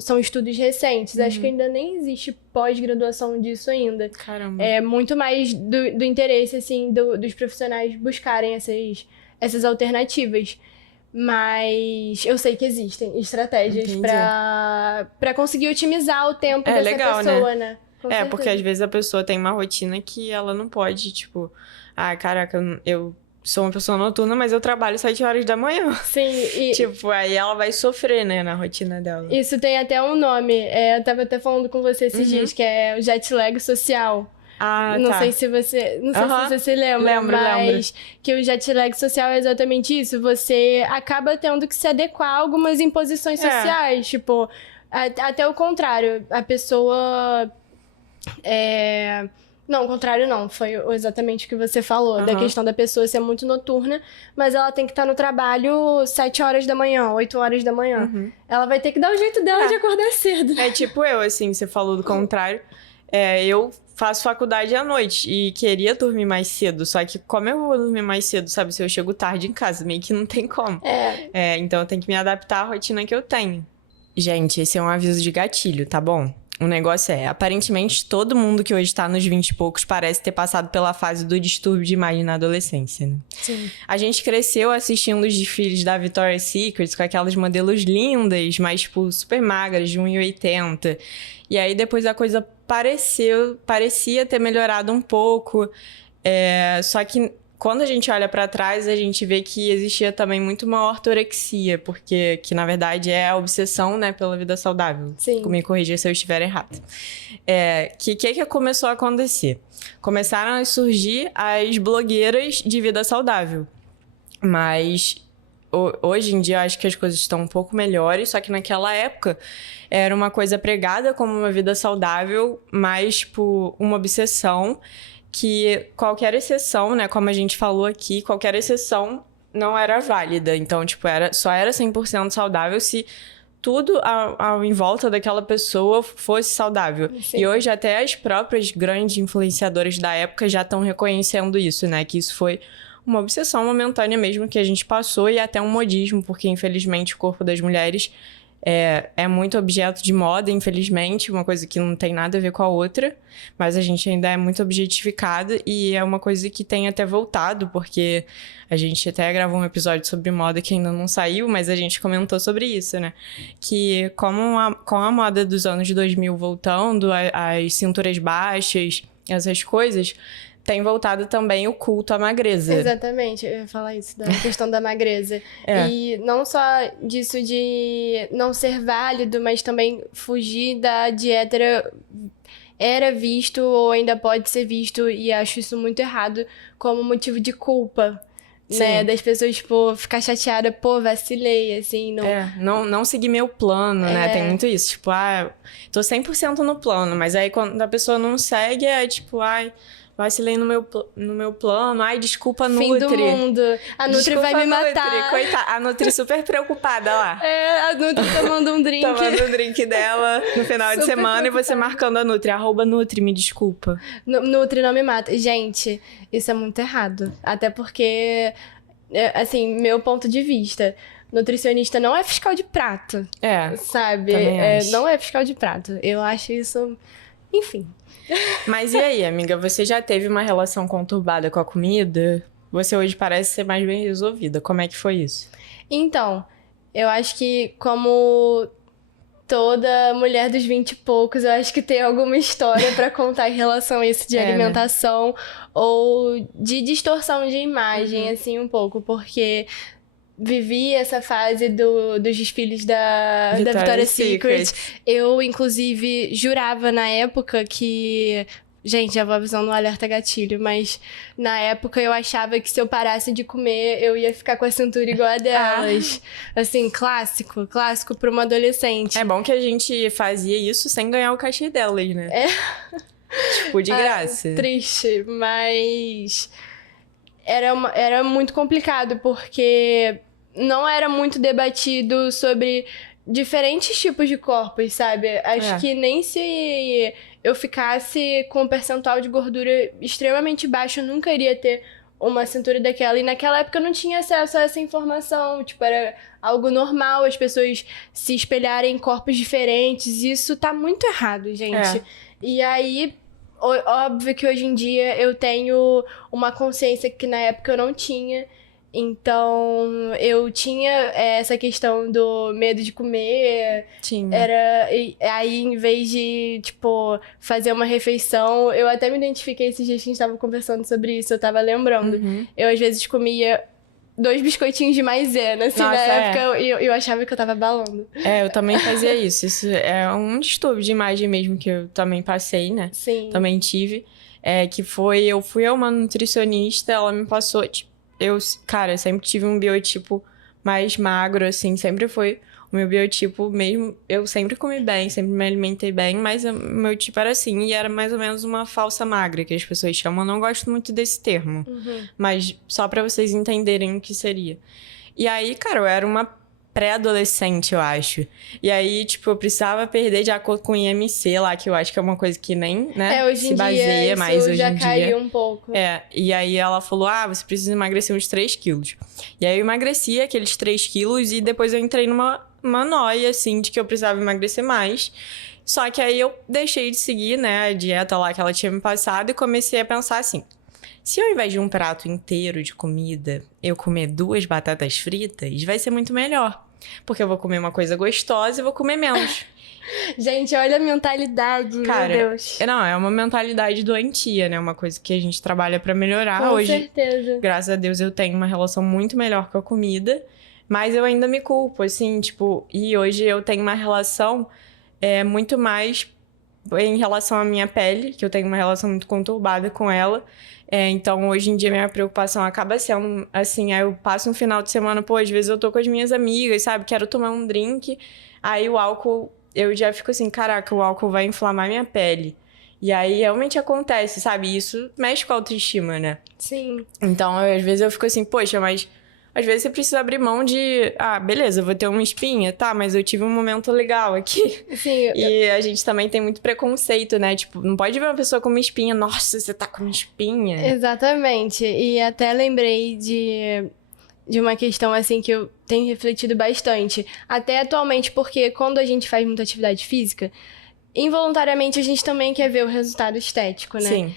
são estudos recentes. Acho que ainda nem existe pós-graduação disso ainda. Caramba. É muito mais do interesse, assim, dos profissionais buscarem essas alternativas. Mas eu sei que existem estratégias pra conseguir otimizar o tempo dessa legal, pessoa, né? Com certeza. Porque às vezes a pessoa tem uma rotina que ela não pode, tipo... Ah, caraca, eu sou uma pessoa noturna, mas eu trabalho 7 horas da manhã. Sim, e... Tipo, aí ela vai sofrer, né, na rotina dela. Isso tem até um nome. Eu tava até falando com você esses dias, que é o jet lag social. Não sei se você... Não sei se você lembra, mas que o jet lag social é exatamente isso. Você acaba tendo que se adequar a algumas imposições sociais. Tipo, até o contrário. A pessoa... Não, o contrário não. Foi exatamente o que você falou. Da questão da pessoa ser muito noturna, mas ela tem que estar no trabalho 7 horas da manhã, 8 horas da manhã. Ela vai ter que dar o jeito dela de acordar cedo. É tipo eu, assim, você falou do contrário. Eu faço faculdade à noite e queria dormir mais cedo. Só que como eu vou dormir mais cedo, sabe? Se eu chego tarde em casa, meio que não tem como. Então eu tenho que me adaptar à rotina que eu tenho. Gente, esse é um aviso de gatilho, tá bom? O negócio aparentemente todo mundo que hoje tá nos 20 e poucos parece ter passado pela fase do distúrbio de imagem na adolescência, né? Sim. A gente cresceu assistindo os desfiles da Victoria's Secret com aquelas modelos lindas, mas, tipo, super magras, de 1,80. E aí depois a coisa parecia ter melhorado um pouco. Só que quando a gente olha pra trás, a gente vê que existia também muito uma ortorexia, porque que na verdade é a obsessão, né, pela vida saudável. Sim. Me corrija se eu estiver errado. Que começou a acontecer? Começaram a surgir as blogueiras de vida saudável. Mas hoje em dia eu acho que as coisas estão um pouco melhores, só que naquela época era uma coisa pregada como uma vida saudável, mas tipo uma obsessão, que qualquer exceção, né, como a gente falou aqui, qualquer exceção não era válida. Então, tipo, só era 100% saudável se tudo em volta daquela pessoa fosse saudável. Sim. E hoje até as próprias grandes influenciadoras da época já estão reconhecendo isso, né, que isso foi uma obsessão momentânea mesmo que a gente passou e até um modismo, porque infelizmente o corpo das mulheres é muito objeto de moda, infelizmente, uma coisa que não tem nada a ver com a outra, mas a gente ainda é muito objetificada e é uma coisa que tem até voltado, porque a gente até gravou um episódio sobre moda que ainda não saiu, mas a gente comentou sobre isso, né? Que com a moda dos anos 2000 voltando, as cinturas baixas, essas coisas, tem voltado também o culto à magreza. Exatamente, eu ia falar isso, da questão da magreza. E não só disso de não ser válido, mas também fugir da dieta era visto ou ainda pode ser visto, e acho isso muito errado, como motivo de culpa. Né, das pessoas, tipo, ficar chateada, vacilei, assim, não seguir meu plano, né, tem muito isso, tipo, tô 100% no plano, mas aí quando a pessoa não segue, tipo, vacilei no meu plano, desculpa, Nutri. Fim do mundo, a Nutri desculpa, vai me matar. Coitada, a Nutri super preocupada lá. A Nutri tomando um drink. Tomando um drink dela no final de semana, preocupada. E você marcando a Nutri, @Nutri, me desculpa. Nutri não me mata. Gente, isso é muito errado, até porque, assim, meu ponto de vista, nutricionista não é fiscal de prato, sabe? Não é fiscal de prato, eu acho isso, enfim. Mas e aí, amiga, você já teve uma relação conturbada com a comida? Você hoje parece ser mais bem resolvida. Como é que foi isso? Então, eu acho que como toda mulher dos 20 e poucos, eu acho que tem alguma história pra contar em relação a isso de alimentação, né? Ou de distorção de imagem, assim, um pouco. Porque vivi essa fase dos desfiles da Victoria's Secret. Eu, inclusive, jurava na época que... Gente, já vou avisando um alerta gatilho, mas na época eu achava que se eu parasse de comer, eu ia ficar com a cintura igual a delas. Assim, clássico pra uma adolescente. É bom que a gente fazia isso sem ganhar o cachê delas, né? Tipo, de graça. Triste, mas... Era muito complicado, porque não era muito debatido sobre diferentes tipos de corpos, sabe? Acho que nem se eu ficasse com um percentual de gordura extremamente baixo, eu nunca iria ter uma cintura daquela. E naquela época eu não tinha acesso a essa informação. Tipo, era algo normal as pessoas se espelharem em corpos diferentes. E isso tá muito errado, gente. E aí, óbvio que hoje em dia eu tenho uma consciência que na época eu não tinha. Então, eu tinha essa questão do medo de comer. Aí, em vez de, tipo, fazer uma refeição, eu até me identifiquei esses dias que a gente tava conversando sobre isso, eu tava lembrando. Eu, às vezes, comia 2 biscoitinhos de maisena, assim, na época eu achava que eu tava balando. Eu também fazia isso. Isso é um distúrbio de imagem mesmo que eu também passei, né? Sim. Também tive. Que foi, eu fui a uma nutricionista, ela me passou, tipo, eu sempre tive um biotipo mais magro, assim, sempre foi o meu biotipo mesmo. Eu sempre comi bem, sempre me alimentei bem, mas o meu tipo era assim, e era mais ou menos uma falsa magra, que as pessoas chamam. Eu não gosto muito desse termo, mas só pra vocês entenderem o que seria. E aí, cara, eu era uma pré-adolescente, eu acho. E aí, tipo, eu precisava perder de acordo com o IMC lá, que eu acho que é uma coisa que nem, né, hoje se baseia mais hoje já em caiu dia. um pouco. E aí ela falou, você precisa emagrecer uns 3 quilos. E aí eu emagreci aqueles 3 quilos e depois eu entrei numa noia, assim, de que eu precisava emagrecer mais. Só que aí eu deixei de seguir, né, a dieta lá que ela tinha me passado e comecei a pensar assim, se ao invés de um prato inteiro de comida, eu comer 2 batatas fritas, vai ser muito melhor. Porque eu vou comer uma coisa gostosa e vou comer menos. Gente, olha a mentalidade, cara, meu Deus. Não, é uma mentalidade doentia, né? Uma coisa que a gente trabalha pra melhorar. Com Hoje, certeza. Graças a Deus, eu tenho uma relação muito melhor com a comida. Mas eu ainda me culpo, assim, tipo... E hoje eu tenho uma relação muito mais em relação à minha pele, que eu tenho uma relação muito conturbada com ela. Então, hoje em dia, minha preocupação acaba sendo, assim, aí eu passo um final de semana, às vezes eu tô com as minhas amigas, sabe? Quero tomar um drink, aí o álcool, eu já fico assim, caraca, o álcool vai inflamar minha pele. E aí, realmente acontece, sabe? Isso mexe com a autoestima, né? Sim. Então, às vezes eu fico assim, poxa, mas... Às vezes você precisa abrir mão de... beleza, vou ter uma espinha, tá? Mas eu tive um momento legal aqui. Sim. E a gente também tem muito preconceito, né? Tipo, não pode ver uma pessoa com uma espinha. Nossa, você tá com uma espinha. Exatamente. E até lembrei de uma questão, assim, que eu tenho refletido bastante. Até atualmente, porque quando a gente faz muita atividade física, involuntariamente a gente também quer ver o resultado estético, né? Sim.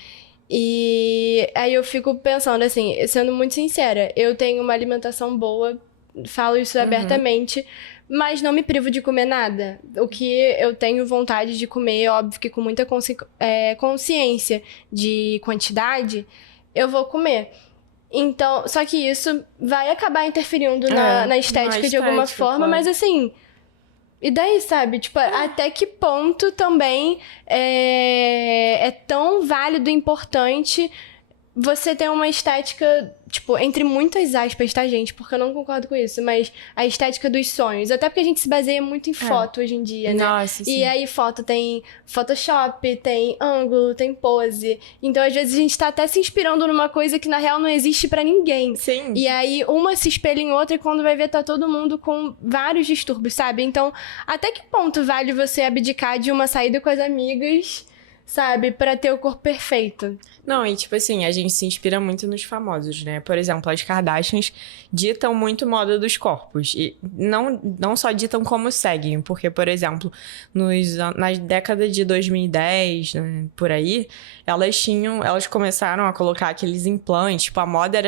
E aí eu fico pensando, assim, sendo muito sincera, eu tenho uma alimentação boa, falo isso abertamente, mas não me privo de comer nada. O que eu tenho vontade de comer, óbvio que com muita consciência de quantidade, eu vou comer. Então, só que isso vai acabar interferindo na estética de alguma forma, claro. Mas assim... E daí, sabe? Tipo, até que ponto também é tão válido e importante você ter uma estética, tipo, entre muitas aspas, tá, gente? Porque eu não concordo com isso, mas a estética dos sonhos. Até porque a gente se baseia muito em foto hoje em dia, né? Nossa, sim. E aí, foto tem Photoshop, tem ângulo, tem pose. Então, às vezes, a gente tá até se inspirando numa coisa que, na real, não existe pra ninguém. Sim. E aí, uma se espelha em outra e quando vai ver, tá todo mundo com vários distúrbios, sabe? Então, até que ponto vale você abdicar de uma saída com as amigas, sabe? Pra ter o corpo perfeito? Não, e tipo assim, a gente se inspira muito nos famosos, né? Por exemplo, as Kardashians ditam muito moda dos corpos. E não só ditam como seguem, porque, por exemplo, na década de 2010, né, por aí, elas começaram a colocar aqueles implantes, tipo, a moda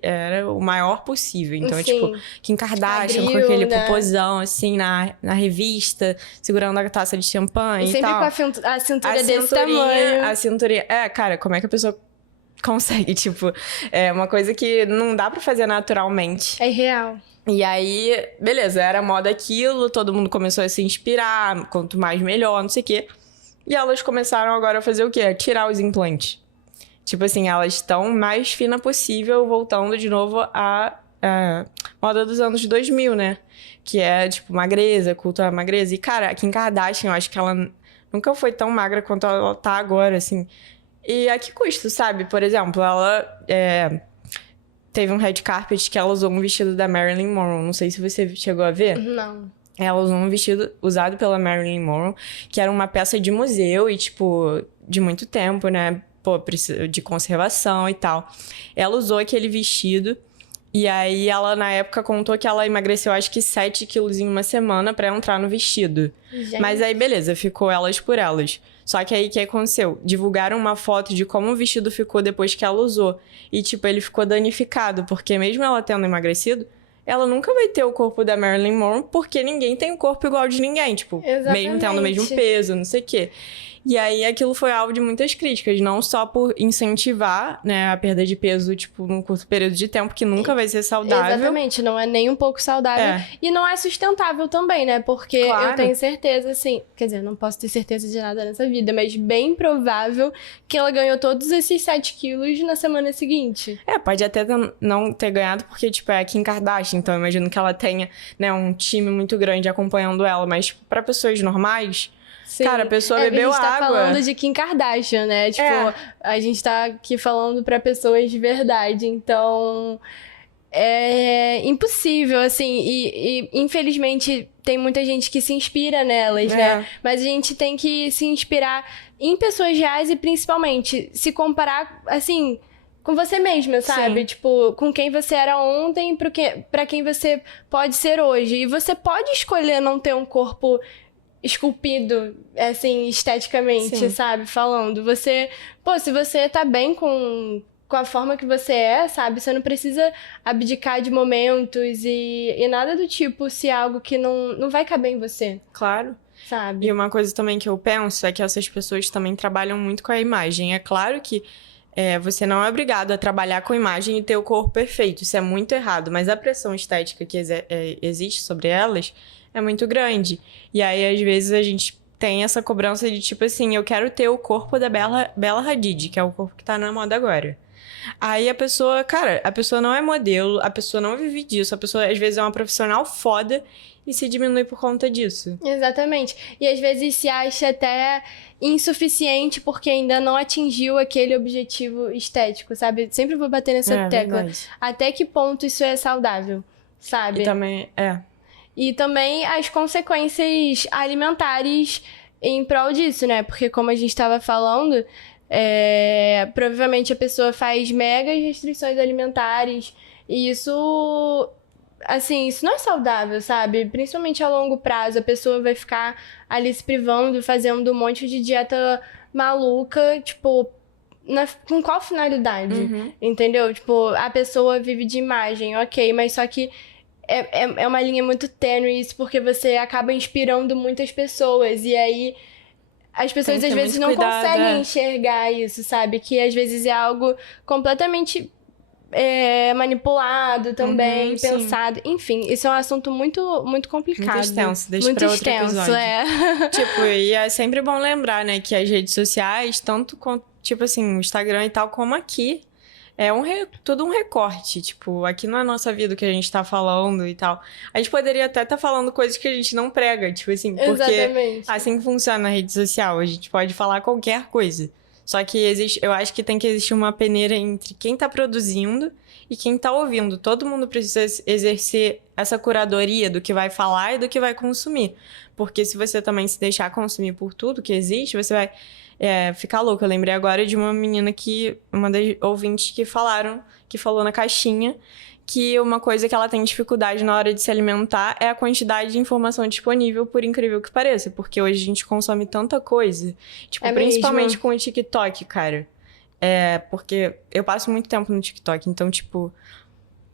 era o maior possível. Então, Sim. tipo, Kim Kardashian com aquele popozão, assim, na revista, segurando a taça de champanhe e tal. E sempre com a cintura desse tamanho. A cinturinha... cara, como é que a pessoa consegue? Tipo, é uma coisa que não dá pra fazer naturalmente. É real. E aí, beleza, era moda aquilo, todo mundo começou a se inspirar, quanto mais melhor, não sei o quê. E elas começaram agora a fazer o quê? A tirar os implantes. Tipo assim, elas estão mais fina possível, voltando de novo à moda dos anos 2000, né? Que é, tipo, magreza, culto à magreza. E, cara, a Kim Kardashian, eu acho que ela nunca foi tão magra quanto ela tá agora, assim. E a que custo, sabe? Por exemplo, ela teve um red carpet que ela usou um vestido da Marilyn Monroe. Não sei se você chegou a ver. Não. ela usou um vestido usado pela Marilyn Monroe, que era uma peça de museu e, tipo, de muito tempo, né? Pô, de conservação e tal. Ela usou aquele vestido e aí ela, na época, contou que ela emagreceu, acho que 7 quilos em uma semana pra entrar no vestido. Gente. Mas aí, beleza, ficou elas por elas. Só que aí, o que aconteceu? Divulgaram uma foto de como o vestido ficou depois que ela usou. E, tipo, ele ficou danificado, porque mesmo ela tendo emagrecido, ela nunca vai ter o corpo da Marilyn Monroe, porque ninguém tem um corpo igual de ninguém, tipo, mesmo tendo o mesmo peso, não sei o quê. E aí, aquilo foi alvo de muitas críticas, não só por incentivar, né, a perda de peso, tipo, num curto período de tempo, que nunca vai ser saudável. Exatamente, não é nem um pouco saudável. E não é sustentável também, né? Porque eu tenho certeza, assim... Quer dizer, não posso ter certeza de nada nessa vida, mas bem provável que ela ganhou todos esses 7 quilos na semana seguinte. Pode até não ter ganhado, porque, tipo, é a Kim Kardashian, então eu imagino que ela tenha, né, um time muito grande acompanhando ela, mas, tipo, pra pessoas normais... Sim. Cara, a pessoa bebeu água. A gente tá falando de Kim Kardashian, né? Tipo, a gente tá aqui falando pra pessoas de verdade. Então, é impossível, assim. E infelizmente, tem muita gente que se inspira nelas, né? Mas a gente tem que se inspirar em pessoas reais e, principalmente, se comparar, assim... com você mesma, sabe? Sim. Tipo, com quem você era ontem pra quem você pode ser hoje. E você pode escolher não ter um corpo... esculpido, assim, esteticamente, Sim. sabe? Falando. Você... Pô, se você tá bem com a forma que você é, sabe? Você não precisa abdicar de momentos e nada do tipo se é algo que não vai caber em você. Claro. Sabe? E uma coisa também que eu penso é que essas pessoas também trabalham muito com a imagem. É claro que você não é obrigado a trabalhar com imagem e ter o corpo perfeito. Isso é muito errado. Mas a pressão estética que existe sobre elas... é muito grande. E aí, às vezes, a gente tem essa cobrança de, tipo assim, eu quero ter o corpo da Bella Hadid, que é o corpo que tá na moda agora. Aí a pessoa, cara, a pessoa não é modelo, a pessoa não vive disso, a pessoa, às vezes, é uma profissional foda e se diminui por conta disso. Exatamente. E, às vezes, se acha até insuficiente porque ainda não atingiu aquele objetivo estético, sabe? Sempre vou bater nessa tecla. Verdade. Até que ponto isso é saudável, sabe? E também, E também as consequências alimentares em prol disso, né? Porque como a gente estava falando, provavelmente a pessoa faz mega restrições alimentares e isso, assim, isso não é saudável, sabe? Principalmente a longo prazo, a pessoa vai ficar ali se privando, fazendo um monte de dieta maluca, tipo... com qual finalidade? Uhum. Entendeu? Tipo, a pessoa vive de imagem, ok, mas só que é uma linha muito tênue isso, porque você acaba inspirando muitas pessoas. E aí, as pessoas às vezes não conseguem enxergar isso, sabe? Que às vezes é algo completamente manipulado também, pensado. Sim. Enfim, isso é um assunto muito, muito complicado. Muito extenso, deixa pra outro episódio. Tipo, e é sempre bom lembrar, né, que as redes sociais, tanto com, tipo assim, o Instagram e tal, como aqui, tudo um recorte, tipo, aqui não é a nossa vida que a gente tá falando e tal. A gente poderia até estar falando coisas que a gente não prega, tipo assim, porque assim que funciona a rede social, a gente pode falar qualquer coisa. Só que eu acho que tem que existir uma peneira entre quem tá produzindo e quem tá ouvindo. Todo mundo precisa exercer essa curadoria do que vai falar e do que vai consumir. Porque se você também se deixar consumir por tudo que existe, você vai... ficar louco. Eu lembrei agora de uma menina uma das ouvintes que falou na caixinha que uma coisa que ela tem dificuldade na hora de se alimentar é a quantidade de informação disponível, por incrível que pareça. Porque hoje a gente consome tanta coisa. Tipo, principalmente com o TikTok, cara. Porque eu passo muito tempo no TikTok, então, tipo...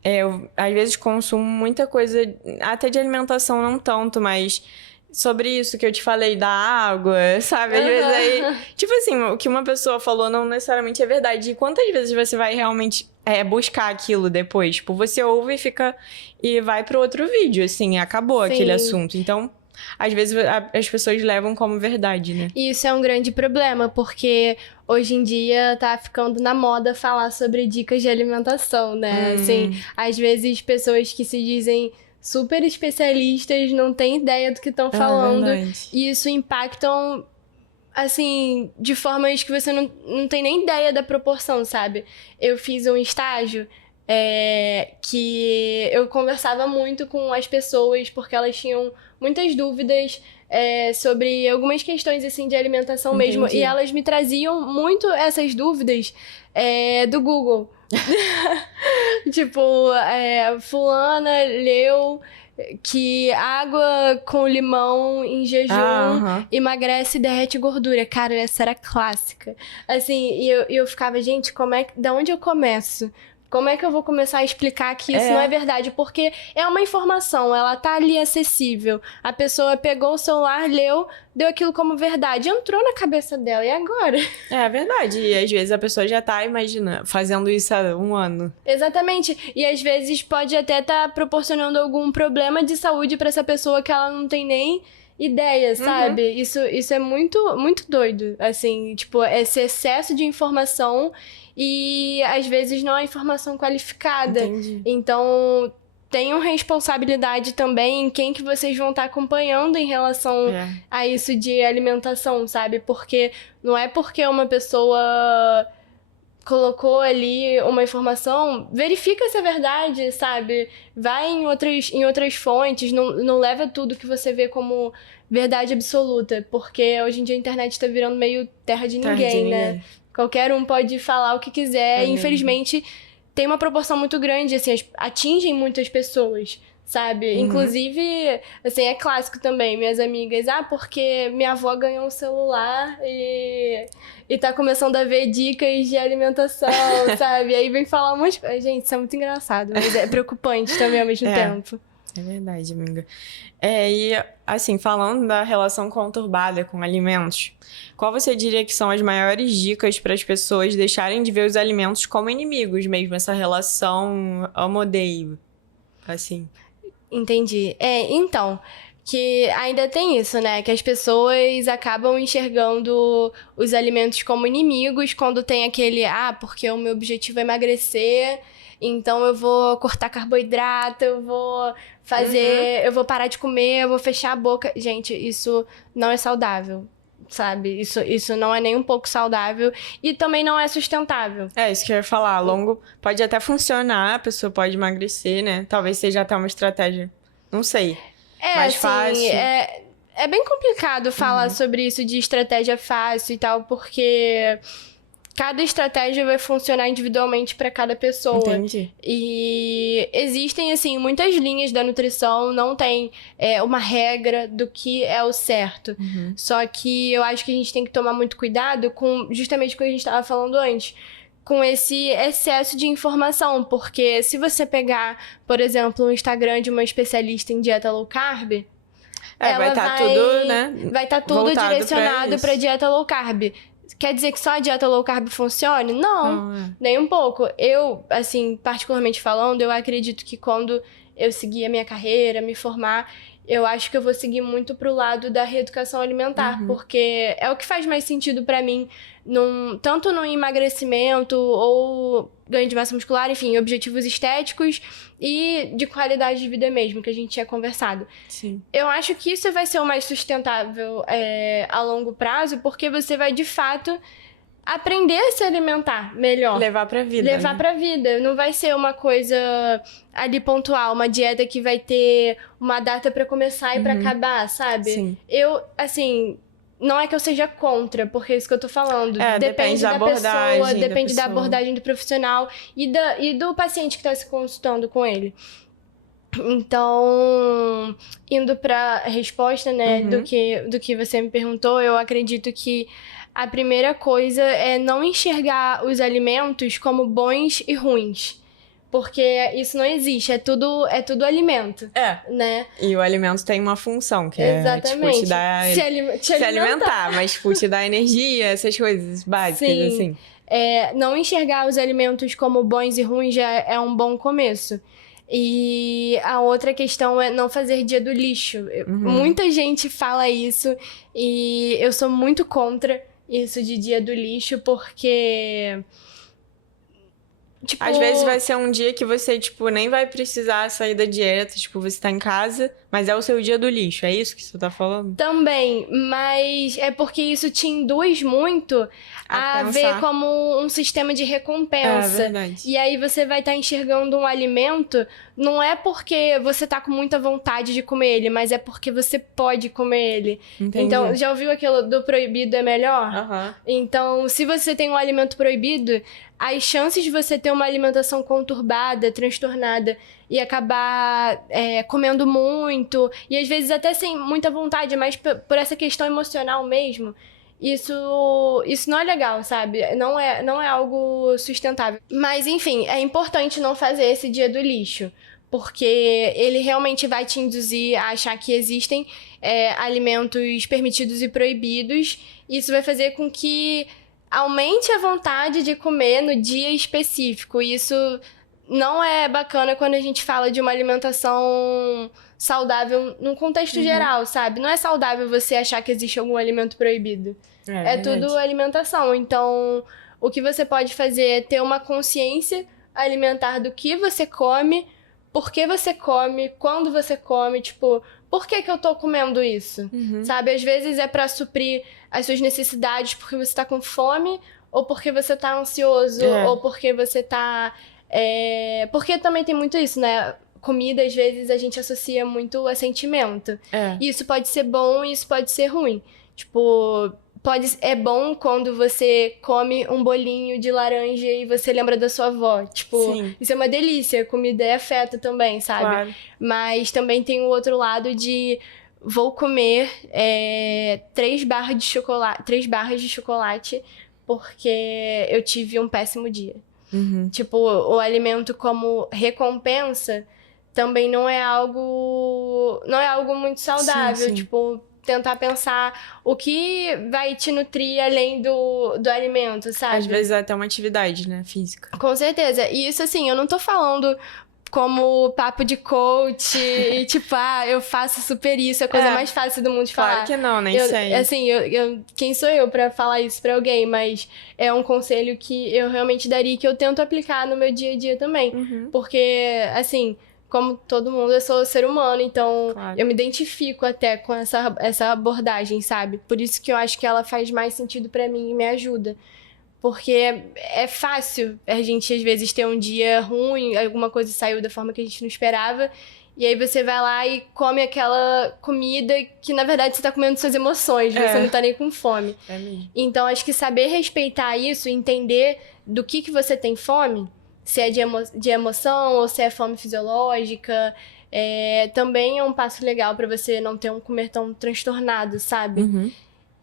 eu, às vezes, consumo muita coisa, até de alimentação não tanto, mas... sobre isso que eu te falei da água, sabe? Às vezes aí... Tipo assim, o que uma pessoa falou não necessariamente é verdade. E quantas vezes você vai realmente buscar aquilo depois? Tipo, você ouve e fica... e vai pro outro vídeo, assim, acabou aquele assunto. Então, às vezes as pessoas levam como verdade, né? E isso é um grande problema, porque hoje em dia tá ficando na moda falar sobre dicas de alimentação, né? Assim, às vezes pessoas que se dizem... super especialistas, não têm ideia do que estão falando. E isso impactam, assim, de formas que você não tem nem ideia da proporção, sabe? Eu fiz um estágio que eu conversava muito com as pessoas porque elas tinham muitas dúvidas sobre algumas questões assim de alimentação mesmo, e elas me traziam muito essas dúvidas do Google. Tipo, fulana leu que água com limão em jejum emagrece e derrete gordura. Cara, essa era clássica. Assim, e eu ficava, gente, da onde eu começo? Como é que eu vou começar a explicar que isso não é verdade? Porque é uma informação, ela tá ali acessível. A pessoa pegou o celular, leu, deu aquilo como verdade, entrou na cabeça dela, e agora? É verdade, e às vezes a pessoa já tá imaginando, fazendo isso há um ano. Exatamente, e às vezes pode até estar proporcionando algum problema de saúde pra essa pessoa que ela não tem nem ideia, sabe? Isso é muito, muito doido, assim, tipo, esse excesso de informação e às vezes não é informação qualificada. Entendi. Então, tenham responsabilidade também em quem que vocês vão estar acompanhando em relação a isso de alimentação, sabe? Porque não é porque uma pessoa colocou ali uma informação, verifica se é verdade, sabe? Vai em outras fontes, não leva tudo que você vê como verdade absoluta, porque hoje em dia a internet tá virando meio terra de ninguém, né? Qualquer um pode falar o que quiser, e infelizmente tem uma proporção muito grande, assim, atingem muitas pessoas, sabe? Inclusive, assim, é clássico também, minhas amigas, porque minha avó ganhou um celular e tá começando a ver dicas de alimentação, sabe? Aí vem falar um monte de coisa. Gente, isso é muito engraçado, mas é preocupante também ao mesmo tempo. É verdade, amiga. E assim, falando da relação conturbada com alimentos, qual você diria que são as maiores dicas para as pessoas deixarem de ver os alimentos como inimigos mesmo, essa relação amo-odeio, assim? Entendi. Então, que ainda tem isso, né? Que as pessoas acabam enxergando os alimentos como inimigos quando tem aquele, porque o meu objetivo é emagrecer, então eu vou cortar carboidrato, eu vou fazer, eu vou parar de comer, eu vou fechar a boca. Gente, isso não é saudável, sabe? Isso não é nem um pouco saudável e também não é sustentável. Isso que eu ia falar. Longo pode até funcionar, a pessoa pode emagrecer, né? Talvez seja até uma estratégia, não sei, mais assim, fácil. É bem complicado falar sobre isso de estratégia fácil e tal, porque cada estratégia vai funcionar individualmente para cada pessoa. Entendi. E existem, assim, muitas linhas da nutrição, não tem uma regra do que é o certo. Só que eu acho que a gente tem que tomar muito cuidado com justamente o que a gente estava falando antes, com esse excesso de informação, porque se você pegar, por exemplo, um Instagram de uma especialista em dieta low carb, ela vai estar tudo, né? Vai estar tudo direcionado para dieta low carb. Quer dizer que só a dieta low carb funcione? Não, nem um pouco. Eu, assim, particularmente falando, eu acredito que quando eu seguir a minha carreira, me formar, eu acho que eu vou seguir muito pro lado da reeducação alimentar, porque é o que faz mais sentido pra mim, tanto no emagrecimento ou ganho de massa muscular, enfim, objetivos estéticos e de qualidade de vida mesmo, que a gente tinha conversado. Sim. Eu acho que isso vai ser o mais sustentável a longo prazo, porque você vai, de fato, aprender a se alimentar melhor. Levar pra vida. Pra vida. Não vai ser uma coisa ali pontual, uma dieta que vai ter uma data pra começar e pra acabar, sabe? Sim. Eu, assim, não é que eu seja contra, porque é isso que eu tô falando. Depende da pessoa, depende da abordagem do profissional e do paciente que tá se consultando com ele. Então, indo pra resposta, né, do que você me perguntou, eu acredito que a primeira coisa é não enxergar os alimentos como bons e ruins. Porque isso não existe, é tudo alimento. Né? E o alimento tem uma função, que é tipo, te dar... se alimentar, mas tipo, te dar energia, essas coisas básicas, sim. assim. Não enxergar os alimentos como bons e ruins já é um bom começo. E a outra questão é não fazer dia do lixo. Muita gente fala isso e eu sou muito contra isso de dia do lixo, porque Tipo, Às vezes vai ser um dia que você, tipo, nem vai precisar sair da dieta, tipo, você tá em casa, mas é o seu dia do lixo, é isso que você tá falando? também, mas é porque isso te induz muito a ver pensar. como um sistema de É recompensa. verdade. E aí você vai estar enxergando um alimento, não é porque você tá com muita vontade de comer ele, mas é porque você pode comer ele. Entendi. Então, já ouviu aquilo do proibido é melhor? Aham. Então, se você tem um alimento proibido, as chances de você ter uma alimentação conturbada, transtornada e acabar comendo muito, e às vezes até sem muita vontade, mas por essa questão emocional mesmo, isso não é legal, sabe? Não é algo sustentável. Mas, enfim, é importante não fazer esse dia do lixo, porque ele realmente vai te induzir a achar que existem alimentos permitidos e proibidos. Isso vai fazer com que aumente a vontade de comer no dia específico. Isso não é bacana quando a gente fala de uma alimentação saudável num contexto geral, sabe? Não é saudável você achar que existe algum alimento proibido. É tudo alimentação. Então, o que você pode fazer é ter uma consciência alimentar do que você come, por que você come, quando você come, tipo, por que eu tô comendo isso? Sabe? Às vezes é pra suprir as suas necessidades porque você tá com fome, ou porque você tá ansioso, ou porque você tá... Porque também tem muito isso, né? Comida, às vezes, a gente associa muito a sentimento. E isso pode ser bom e isso pode ser ruim. Tipo, é bom quando você come um bolinho de laranja e você lembra da sua avó. Tipo, Sim. Isso é uma delícia. Comida é afeto também, sabe? Claro. Mas também tem o outro lado de... Vou comer 3 barras de chocolate porque eu tive um péssimo dia. Tipo, o alimento como recompensa também não é algo muito saudável. Sim. Tipo, tentar pensar o que vai te nutrir além do alimento, sabe? Às vezes é até uma atividade, né, física. Com certeza. E isso, assim, eu não tô falando como papo de coach e tipo, eu faço super isso, é a coisa mais fácil do mundo de falar. Claro que não, nem sei. Assim, quem sou eu pra falar isso pra alguém? Mas é um conselho que eu realmente daria e que eu tento aplicar no meu dia a dia também. Porque, assim, como todo mundo, eu sou ser humano, então eu me identifico até com essa abordagem, sabe? Por isso que eu acho que ela faz mais sentido pra mim e me ajuda. Porque é fácil a gente, às vezes, ter um dia ruim, alguma coisa saiu da forma que a gente não esperava, e aí você vai lá e come aquela comida que, na verdade, você tá comendo suas emoções, você não tá nem com fome. É mesmo. Então, acho que saber respeitar isso, entender do que você tem fome, se é de emoção ou se é fome fisiológica, também é um passo legal pra você não ter um comer tão transtornado, sabe?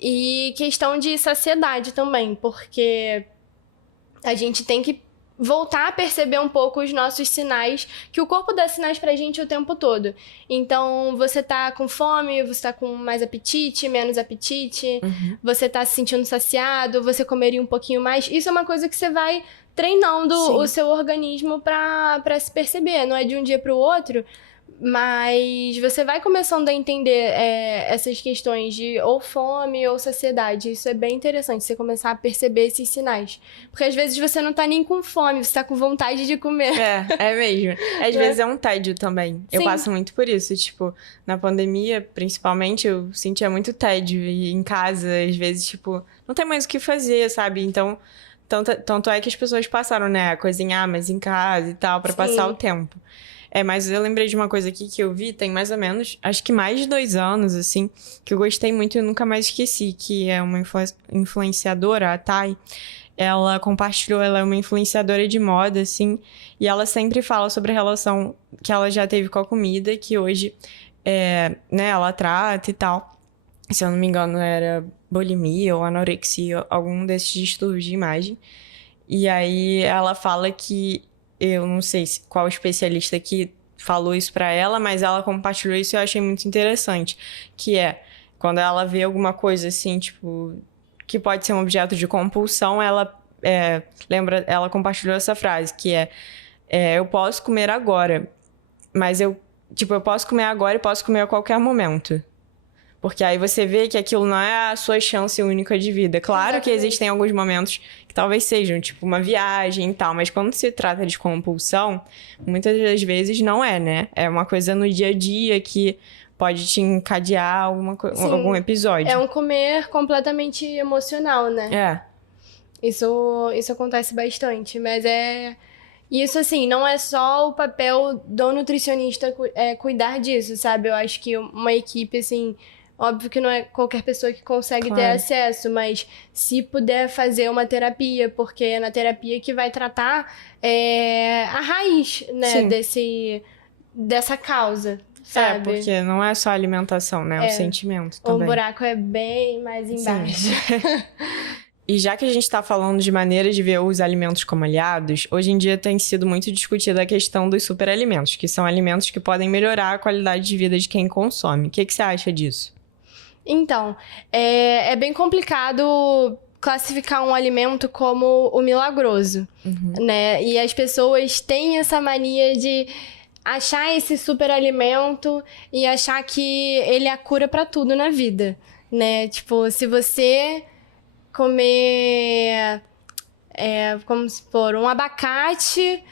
E questão de saciedade também, porque a gente tem que voltar a perceber um pouco os nossos sinais, que o corpo dá sinais pra gente o tempo todo. Então, você tá com fome, você tá com mais apetite, menos apetite, você tá se sentindo saciado, você comeria um pouquinho mais. Isso é uma coisa que você vai treinando o seu organismo pra se perceber, não é de um dia pro outro. Mas você vai começando a entender essas questões de ou fome ou saciedade. Isso é bem interessante, você começar a perceber esses sinais. Porque às vezes você não tá nem com fome, você tá com vontade de comer. É mesmo. Às vezes é um tédio também. Eu passo muito por isso. Tipo, na pandemia, principalmente, eu sentia muito tédio. E em casa, às vezes, tipo, não tem mais o que fazer, sabe? Então, tanto é que as pessoas passaram, né, a cozinhar mais em casa e tal, pra passar o tempo. Mas eu lembrei de uma coisa aqui que eu vi, tem mais ou menos, acho que mais de 2 anos, assim, que eu gostei muito e eu nunca mais esqueci, que é uma influenciadora, a Thay. Ela compartilhou, ela é uma influenciadora de moda, assim, e ela sempre fala sobre a relação que ela já teve com a comida, que hoje, né, ela trata e tal. Se eu não me engano, era bulimia ou anorexia, algum desses distúrbios de imagem. E aí ela fala que eu não sei qual especialista que falou isso pra ela, mas ela compartilhou isso e eu achei muito interessante. Que quando ela vê alguma coisa assim, tipo, que pode ser um objeto de compulsão, ela compartilhou essa frase, que eu posso comer agora, mas eu posso comer agora e posso comer a qualquer momento. Porque aí você vê que aquilo não é a sua chance única de vida. Claro que existem alguns momentos que talvez sejam, tipo, uma viagem e tal, mas quando se trata de compulsão, muitas das vezes não é, né? É uma coisa no dia a dia que pode te encadear algum episódio. É um comer completamente emocional, né? É. Isso acontece bastante, mas isso, assim, não é só o papel do nutricionista cuidar disso, sabe? Eu acho que uma equipe, assim, óbvio que não é qualquer pessoa que consegue ter acesso, mas se puder fazer uma terapia, porque é na terapia que vai tratar a raiz, né, dessa causa, sabe? É, porque não é só a alimentação, né? É o sentimento também. O buraco é bem mais embaixo. E já que a gente está falando de maneiras de ver os alimentos como aliados, hoje em dia tem sido muito discutida a questão dos superalimentos, que são alimentos que podem melhorar a qualidade de vida de quem consome. O que você acha disso? Então, é bem complicado classificar um alimento como o milagroso, né? E as pessoas têm essa mania de achar esse superalimento e achar que ele é a cura para tudo na vida, né? Tipo, se você comer, como se for, um abacate,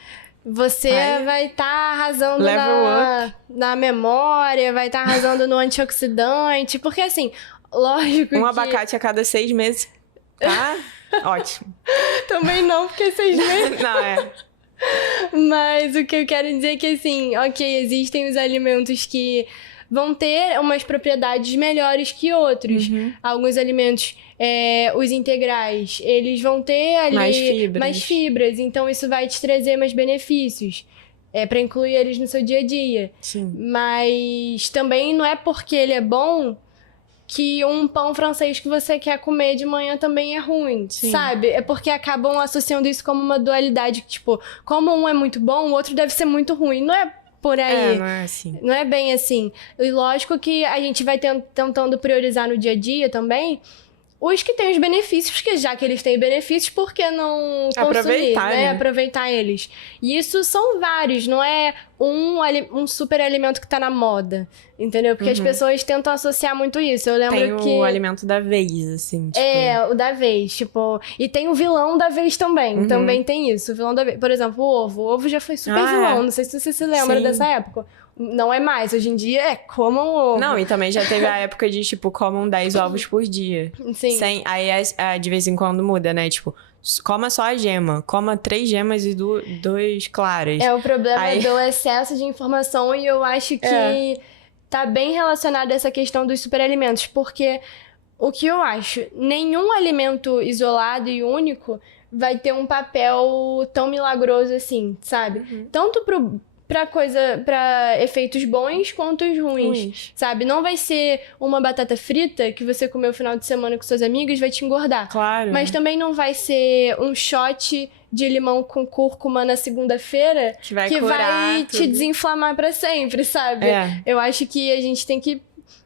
você vai estar arrasando na memória, vai estar arrasando no antioxidante, porque assim, lógico que... abacate a cada 6 meses, tá? Ótimo. Também não, porque 6 meses... Não, Mas o que eu quero dizer é que, assim, ok, existem os alimentos que vão ter umas propriedades melhores que outros. Alguns alimentos, os integrais, eles vão ter ali mais fibras, então isso vai te trazer mais benefícios. Para incluir eles no seu dia a dia. Sim. Mas também não é porque ele é bom que um pão francês que você quer comer de manhã também é ruim, sabe? É porque acabam associando isso como uma dualidade, tipo, como um é muito bom, o outro deve ser muito ruim. Não é por aí. Não é assim. Não é bem assim. E lógico que a gente vai tentando priorizar no dia a dia também os que têm os benefícios, porque já que eles têm benefícios, por que não consumir, né? Aproveitar eles. E isso são vários, não é um super alimento que tá na moda, entendeu? Porque as pessoas tentam associar muito isso. Eu lembro tem o alimento da vez, assim, tipo... o da vez, tipo... E tem o vilão da vez também, também tem isso, o vilão da vez. Por exemplo, o ovo. O ovo já foi super vilão, não sei se você se lembra dessa época. Não é mais, hoje em dia comam ovo. Não, e também já teve a época de, tipo, comam 10 ovos por dia. Sim. Aí, de vez em quando muda, né? Tipo, coma só a gema. Coma 3 gemas e 2 claras. É o problema do excesso de informação e eu acho que tá bem relacionado a essa questão dos superalimentos. Porque o que eu acho, nenhum alimento isolado e único vai ter um papel tão milagroso assim, sabe? Tanto pra efeitos bons quanto os ruins, sabe? Não vai ser uma batata frita que você comeu no final de semana com seus amigos vai te engordar. Claro. Mas também não vai ser um shot de limão com cúrcuma na segunda-feira que vai te desinflamar pra sempre, sabe? Eu acho que a gente tem que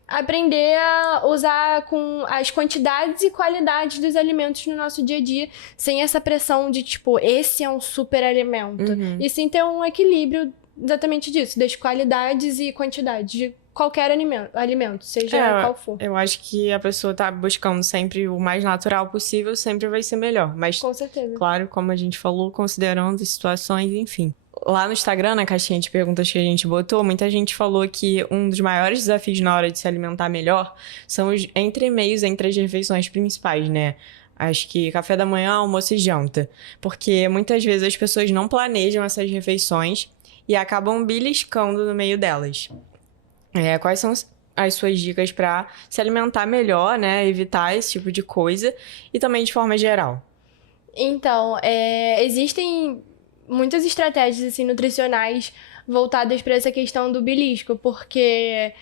aprender a usar com as quantidades e qualidades dos alimentos no nosso dia a dia, sem essa pressão de, tipo, esse é um super alimento. E sim ter um equilíbrio exatamente disso, das qualidades e quantidades de qualquer alimento, seja qual for. Eu acho que a pessoa tá buscando sempre o mais natural possível, sempre vai ser melhor. Mas, com certeza. Claro, como a gente falou, considerando as situações, enfim. Lá no Instagram, na caixinha de perguntas que a gente botou, muita gente falou que um dos maiores desafios na hora de se alimentar melhor são os entremeios entre as refeições principais, né? Acho que café da manhã, almoço e janta. Porque muitas vezes as pessoas não planejam essas refeições e acabam beliscando no meio delas. Quais são as suas dicas para se alimentar melhor, né? Evitar esse tipo de coisa e também de forma geral. Então, existem muitas estratégias assim, nutricionais voltadas para essa questão do belisco, porque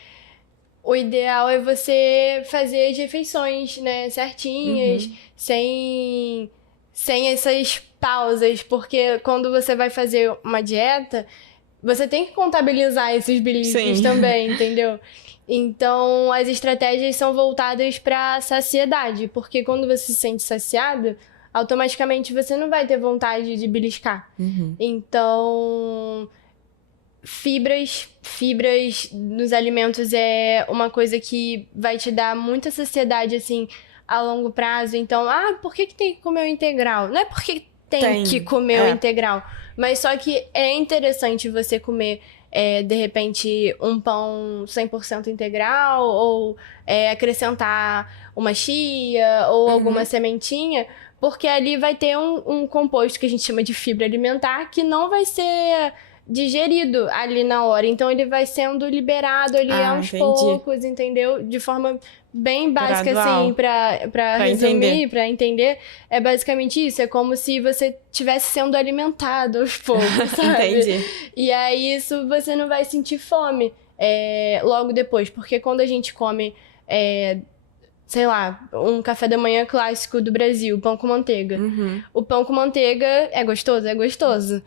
o ideal é você fazer as refeições, né, certinhas, sem essas pausas, porque quando você vai fazer uma dieta, você tem que contabilizar esses beliscos também, entendeu? Então, as estratégias são voltadas para saciedade, porque quando você se sente saciado, automaticamente você não vai ter vontade de beliscar. Então, Fibras nos alimentos é uma coisa que vai te dar muita saciedade, assim, a longo prazo. Então, por que tem que comer o integral? Não é porque tem que comer o integral, mas só que é interessante você comer, de repente, um pão 100% integral, ou acrescentar uma chia, ou alguma sementinha, porque ali vai ter um composto que a gente chama de fibra alimentar, que não vai ser digerido ali na hora. Então, ele vai sendo liberado ali aos poucos, entendeu? De forma bem básica, gradual, assim, pra resumir, pra entender. É basicamente isso. É como se você estivesse sendo alimentado aos poucos, sabe? Entendi. E aí, isso você não vai sentir fome logo depois. Porque quando a gente come... sei lá, um café da manhã clássico do Brasil, pão com manteiga. O pão com manteiga é gostoso? É gostoso.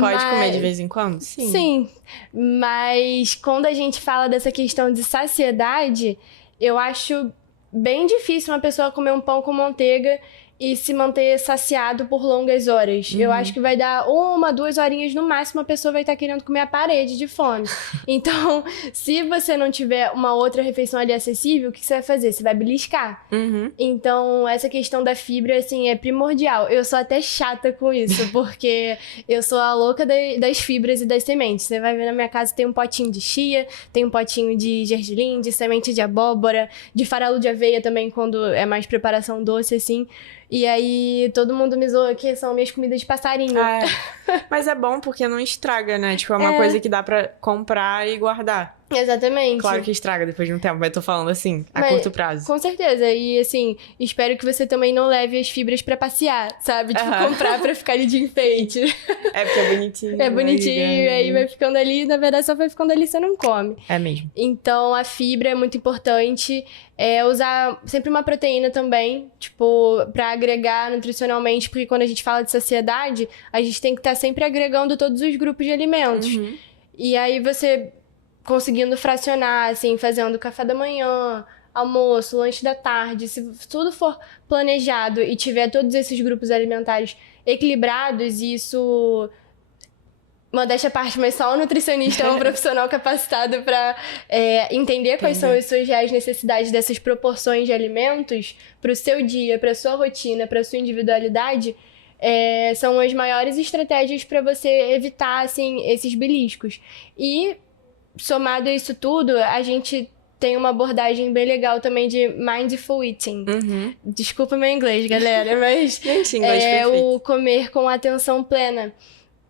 Pode comer de vez em quando? Sim. Sim, mas quando a gente fala dessa questão de saciedade, eu acho bem difícil uma pessoa comer um pão com manteiga e se manter saciado por longas horas. Eu acho que vai dar 1, 2 horinhas no máximo, a pessoa vai estar querendo comer a parede de fome. Então, se você não tiver uma outra refeição ali acessível, o que você vai fazer? Você vai beliscar. Então, essa questão da fibra, assim, é primordial. Eu sou até chata com isso, porque eu sou a louca das fibras e das sementes. Você vai ver na minha casa, tem um potinho de chia, tem um potinho de gergelim, de semente de abóbora, de farelo de aveia também, quando é mais preparação doce, assim. E aí, todo mundo me zoa que são minhas comidas de passarinho. Mas é bom porque não estraga, né? Tipo, é uma coisa que dá pra comprar e guardar. Exatamente. Claro que estraga depois de um tempo, mas eu tô falando assim, a curto prazo. Com certeza. E assim, espero que você também não leve as fibras pra passear, sabe? Tipo, comprar pra ficar ali de enfeite. É porque é bonitinho. É bonitinho, aí vai ficando ali, na verdade só vai ficando ali, você não come. É mesmo. Então, a fibra é muito importante. Usar sempre uma proteína também, tipo, pra agregar nutricionalmente, porque quando a gente fala de saciedade, a gente tem que estar sempre agregando todos os grupos de alimentos. E aí você conseguindo fracionar, assim, fazendo café da manhã, almoço, lanche da tarde, se tudo for planejado e tiver todos esses grupos alimentares equilibrados, isso... Modéstia à parte, mas só um nutricionista é um profissional capacitado para entender quais são as suas reais necessidades dessas proporções de alimentos para o seu dia, para a sua rotina, para a sua individualidade. São as maiores estratégias para você evitar, assim, esses beliscos. E, somado a isso tudo, a gente tem uma abordagem bem legal também de mindful eating. Desculpa meu inglês, galera, mas é o comer com atenção plena.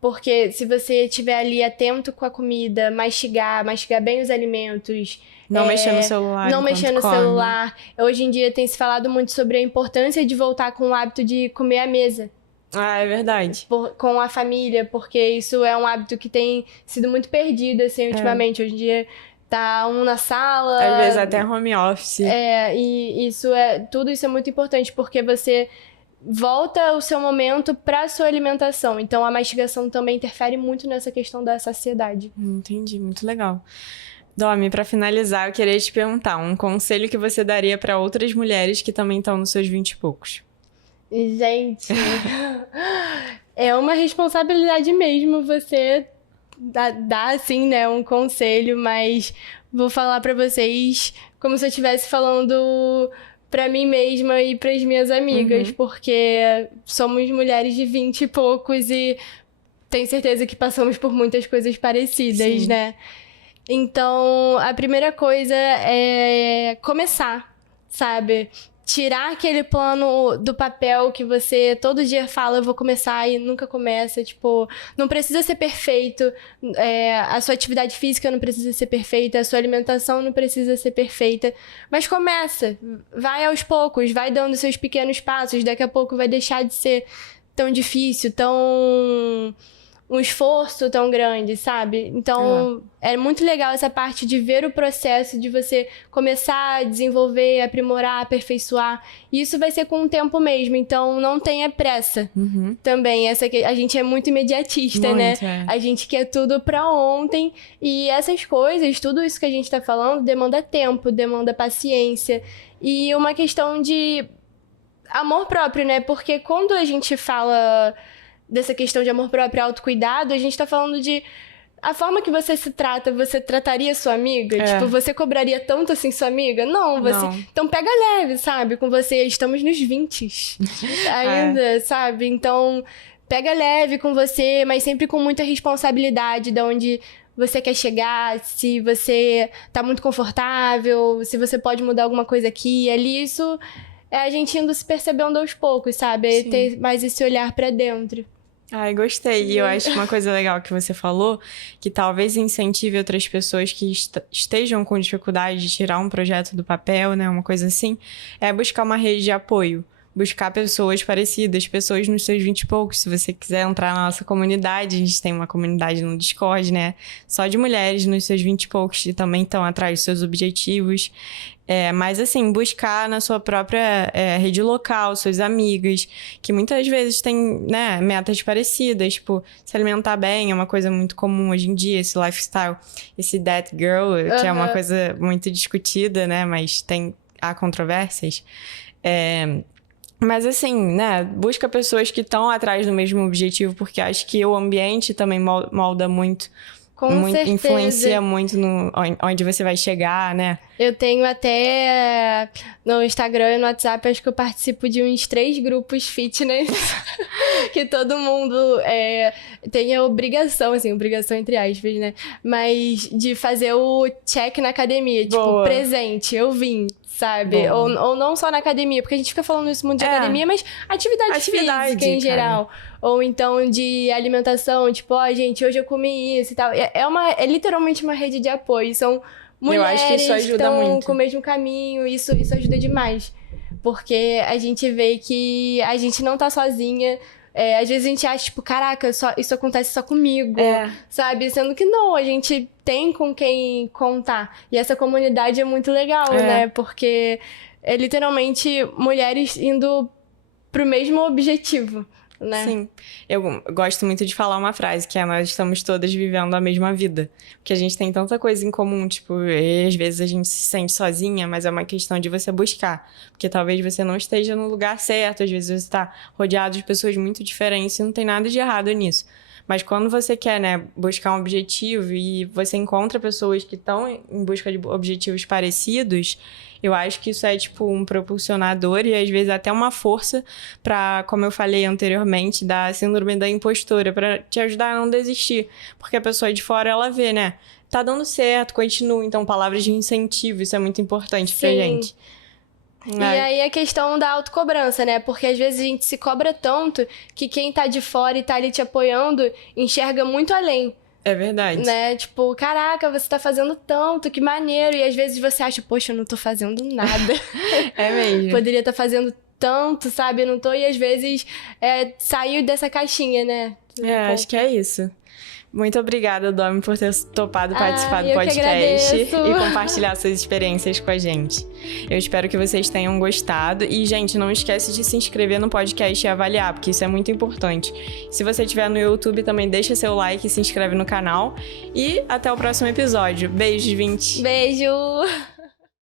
Porque se você estiver ali atento com a comida, mastigar bem os alimentos... Não mexer no celular. Não mexer no celular. Hoje em dia tem se falado muito sobre a importância de voltar com o hábito de comer à mesa. É verdade. Com a família, porque isso é um hábito que tem sido muito perdido, assim, ultimamente. Hoje em dia tá um na sala... Às vezes até home office. E tudo isso é muito importante, porque você... volta o seu momento para sua alimentação. Então, a mastigação também interfere muito nessa questão da saciedade. Entendi, muito legal. Domi, para finalizar, eu queria te perguntar um conselho que você daria para outras mulheres que também estão nos seus 20 e poucos. Gente, é uma responsabilidade mesmo você dar assim, né, um conselho, mas vou falar para vocês como se eu estivesse falando... pra mim mesma e pras minhas amigas, porque somos mulheres de 20 e poucos e tenho certeza que passamos por muitas coisas parecidas, né? Então, a primeira coisa é começar, sabe? Tirar aquele plano do papel que você todo dia fala, eu vou começar e nunca começa. Tipo, não precisa ser perfeito, a sua atividade física não precisa ser perfeita, a sua alimentação não precisa ser perfeita. Mas começa, vai aos poucos, vai dando seus pequenos passos, daqui a pouco vai deixar de ser tão difícil, um esforço tão grande, sabe? Então, é muito legal essa parte de ver o processo, de você começar a desenvolver, aprimorar, aperfeiçoar. E isso vai ser com o tempo mesmo, então não tenha pressa. Também, a gente é muito imediatista, né? A gente quer tudo pra ontem. E essas coisas, tudo isso que a gente tá falando, demanda tempo, demanda paciência. E uma questão de amor próprio, né? Porque quando a gente fala... dessa questão de amor próprio e autocuidado, a gente tá falando de a forma que você se trata, você trataria sua amiga? Tipo, você cobraria tanto assim sua amiga? Não, você... Não. Então pega leve, sabe? Com você, estamos nos 20 ainda, sabe? Então, pega leve com você, mas sempre com muita responsabilidade de onde você quer chegar, se você tá muito confortável, se você pode mudar alguma coisa aqui e ali. Isso é a gente indo se percebendo aos poucos, sabe? É ter mais esse olhar pra dentro. Ai, gostei. E eu acho uma coisa legal que você falou, que talvez incentive outras pessoas que estejam com dificuldade de tirar um projeto do papel, né? Uma coisa assim, é buscar uma rede de apoio. Buscar pessoas parecidas, pessoas nos seus 20 e poucos. Se você quiser entrar na nossa comunidade, a gente tem uma comunidade no Discord, né? Só de mulheres nos seus 20 e poucos que também estão atrás dos seus objetivos. Mas assim, buscar na sua própria rede local, suas amigas, que muitas vezes têm, né, metas parecidas, tipo, se alimentar bem é uma coisa muito comum hoje em dia, esse lifestyle, esse that girl, que é uma coisa muito discutida, né, mas há controvérsias. Mas assim, né, busca pessoas que estão atrás do mesmo objetivo, porque acho que o ambiente também molda muito. Com certeza. Influencia muito onde você vai chegar, né? Eu tenho até no Instagram e no WhatsApp, acho que eu participo de uns 3 grupos fitness que todo mundo tem a obrigação, assim, obrigação entre aspas, né? Mas de fazer o check na academia, tipo, presente, eu vim. Sabe? Ou não só na academia, porque a gente fica falando isso muito de academia, mas atividade física em geral. Ou então de alimentação, tipo, gente, hoje eu comi isso e tal. É literalmente uma rede de apoio. São mulheres que estão com o mesmo caminho, isso ajuda demais. Porque a gente vê que a gente não tá sozinha. Às vezes a gente acha, tipo, caraca, isso acontece só comigo, sabe? Sendo que não, a gente tem com quem contar. E essa comunidade é muito legal, né? Porque é literalmente mulheres indo pro mesmo objetivo, né? Sim. Eu gosto muito de falar uma frase, que nós estamos todas vivendo a mesma vida. Porque a gente tem tanta coisa em comum, tipo, e às vezes a gente se sente sozinha, mas é uma questão de você buscar. Porque talvez você não esteja no lugar certo, às vezes você está rodeado de pessoas muito diferentes e não tem nada de errado nisso. Mas quando você quer, né, buscar um objetivo e você encontra pessoas que estão em busca de objetivos parecidos, eu acho que isso é, tipo, um propulsionador e, às vezes, até uma força pra, como eu falei anteriormente, da síndrome da impostora, pra te ajudar a não desistir. Porque a pessoa de fora, ela vê, né? Tá dando certo, continua. Então, palavras de incentivo, isso é muito importante pra gente. E aí a questão da autocobrança, né? Porque às vezes a gente se cobra tanto que quem tá de fora e tá ali te apoiando enxerga muito além. É verdade. Né? Tipo, caraca, você tá fazendo tanto, que maneiro. E às vezes você acha, poxa, eu não tô fazendo nada. É mesmo. Poderia estar fazendo tanto, sabe? Eu não tô. E às vezes saiu dessa caixinha, né? Acho que é isso. Muito obrigada, Domi, por ter topado participar do podcast e compartilhar suas experiências com a gente. Eu espero que vocês tenham gostado. E, gente, não esquece de se inscrever no podcast e avaliar, porque isso é muito importante. Se você estiver no YouTube, também deixa seu like e se inscreve no canal. E até o próximo episódio. Beijos, 20! Beijo!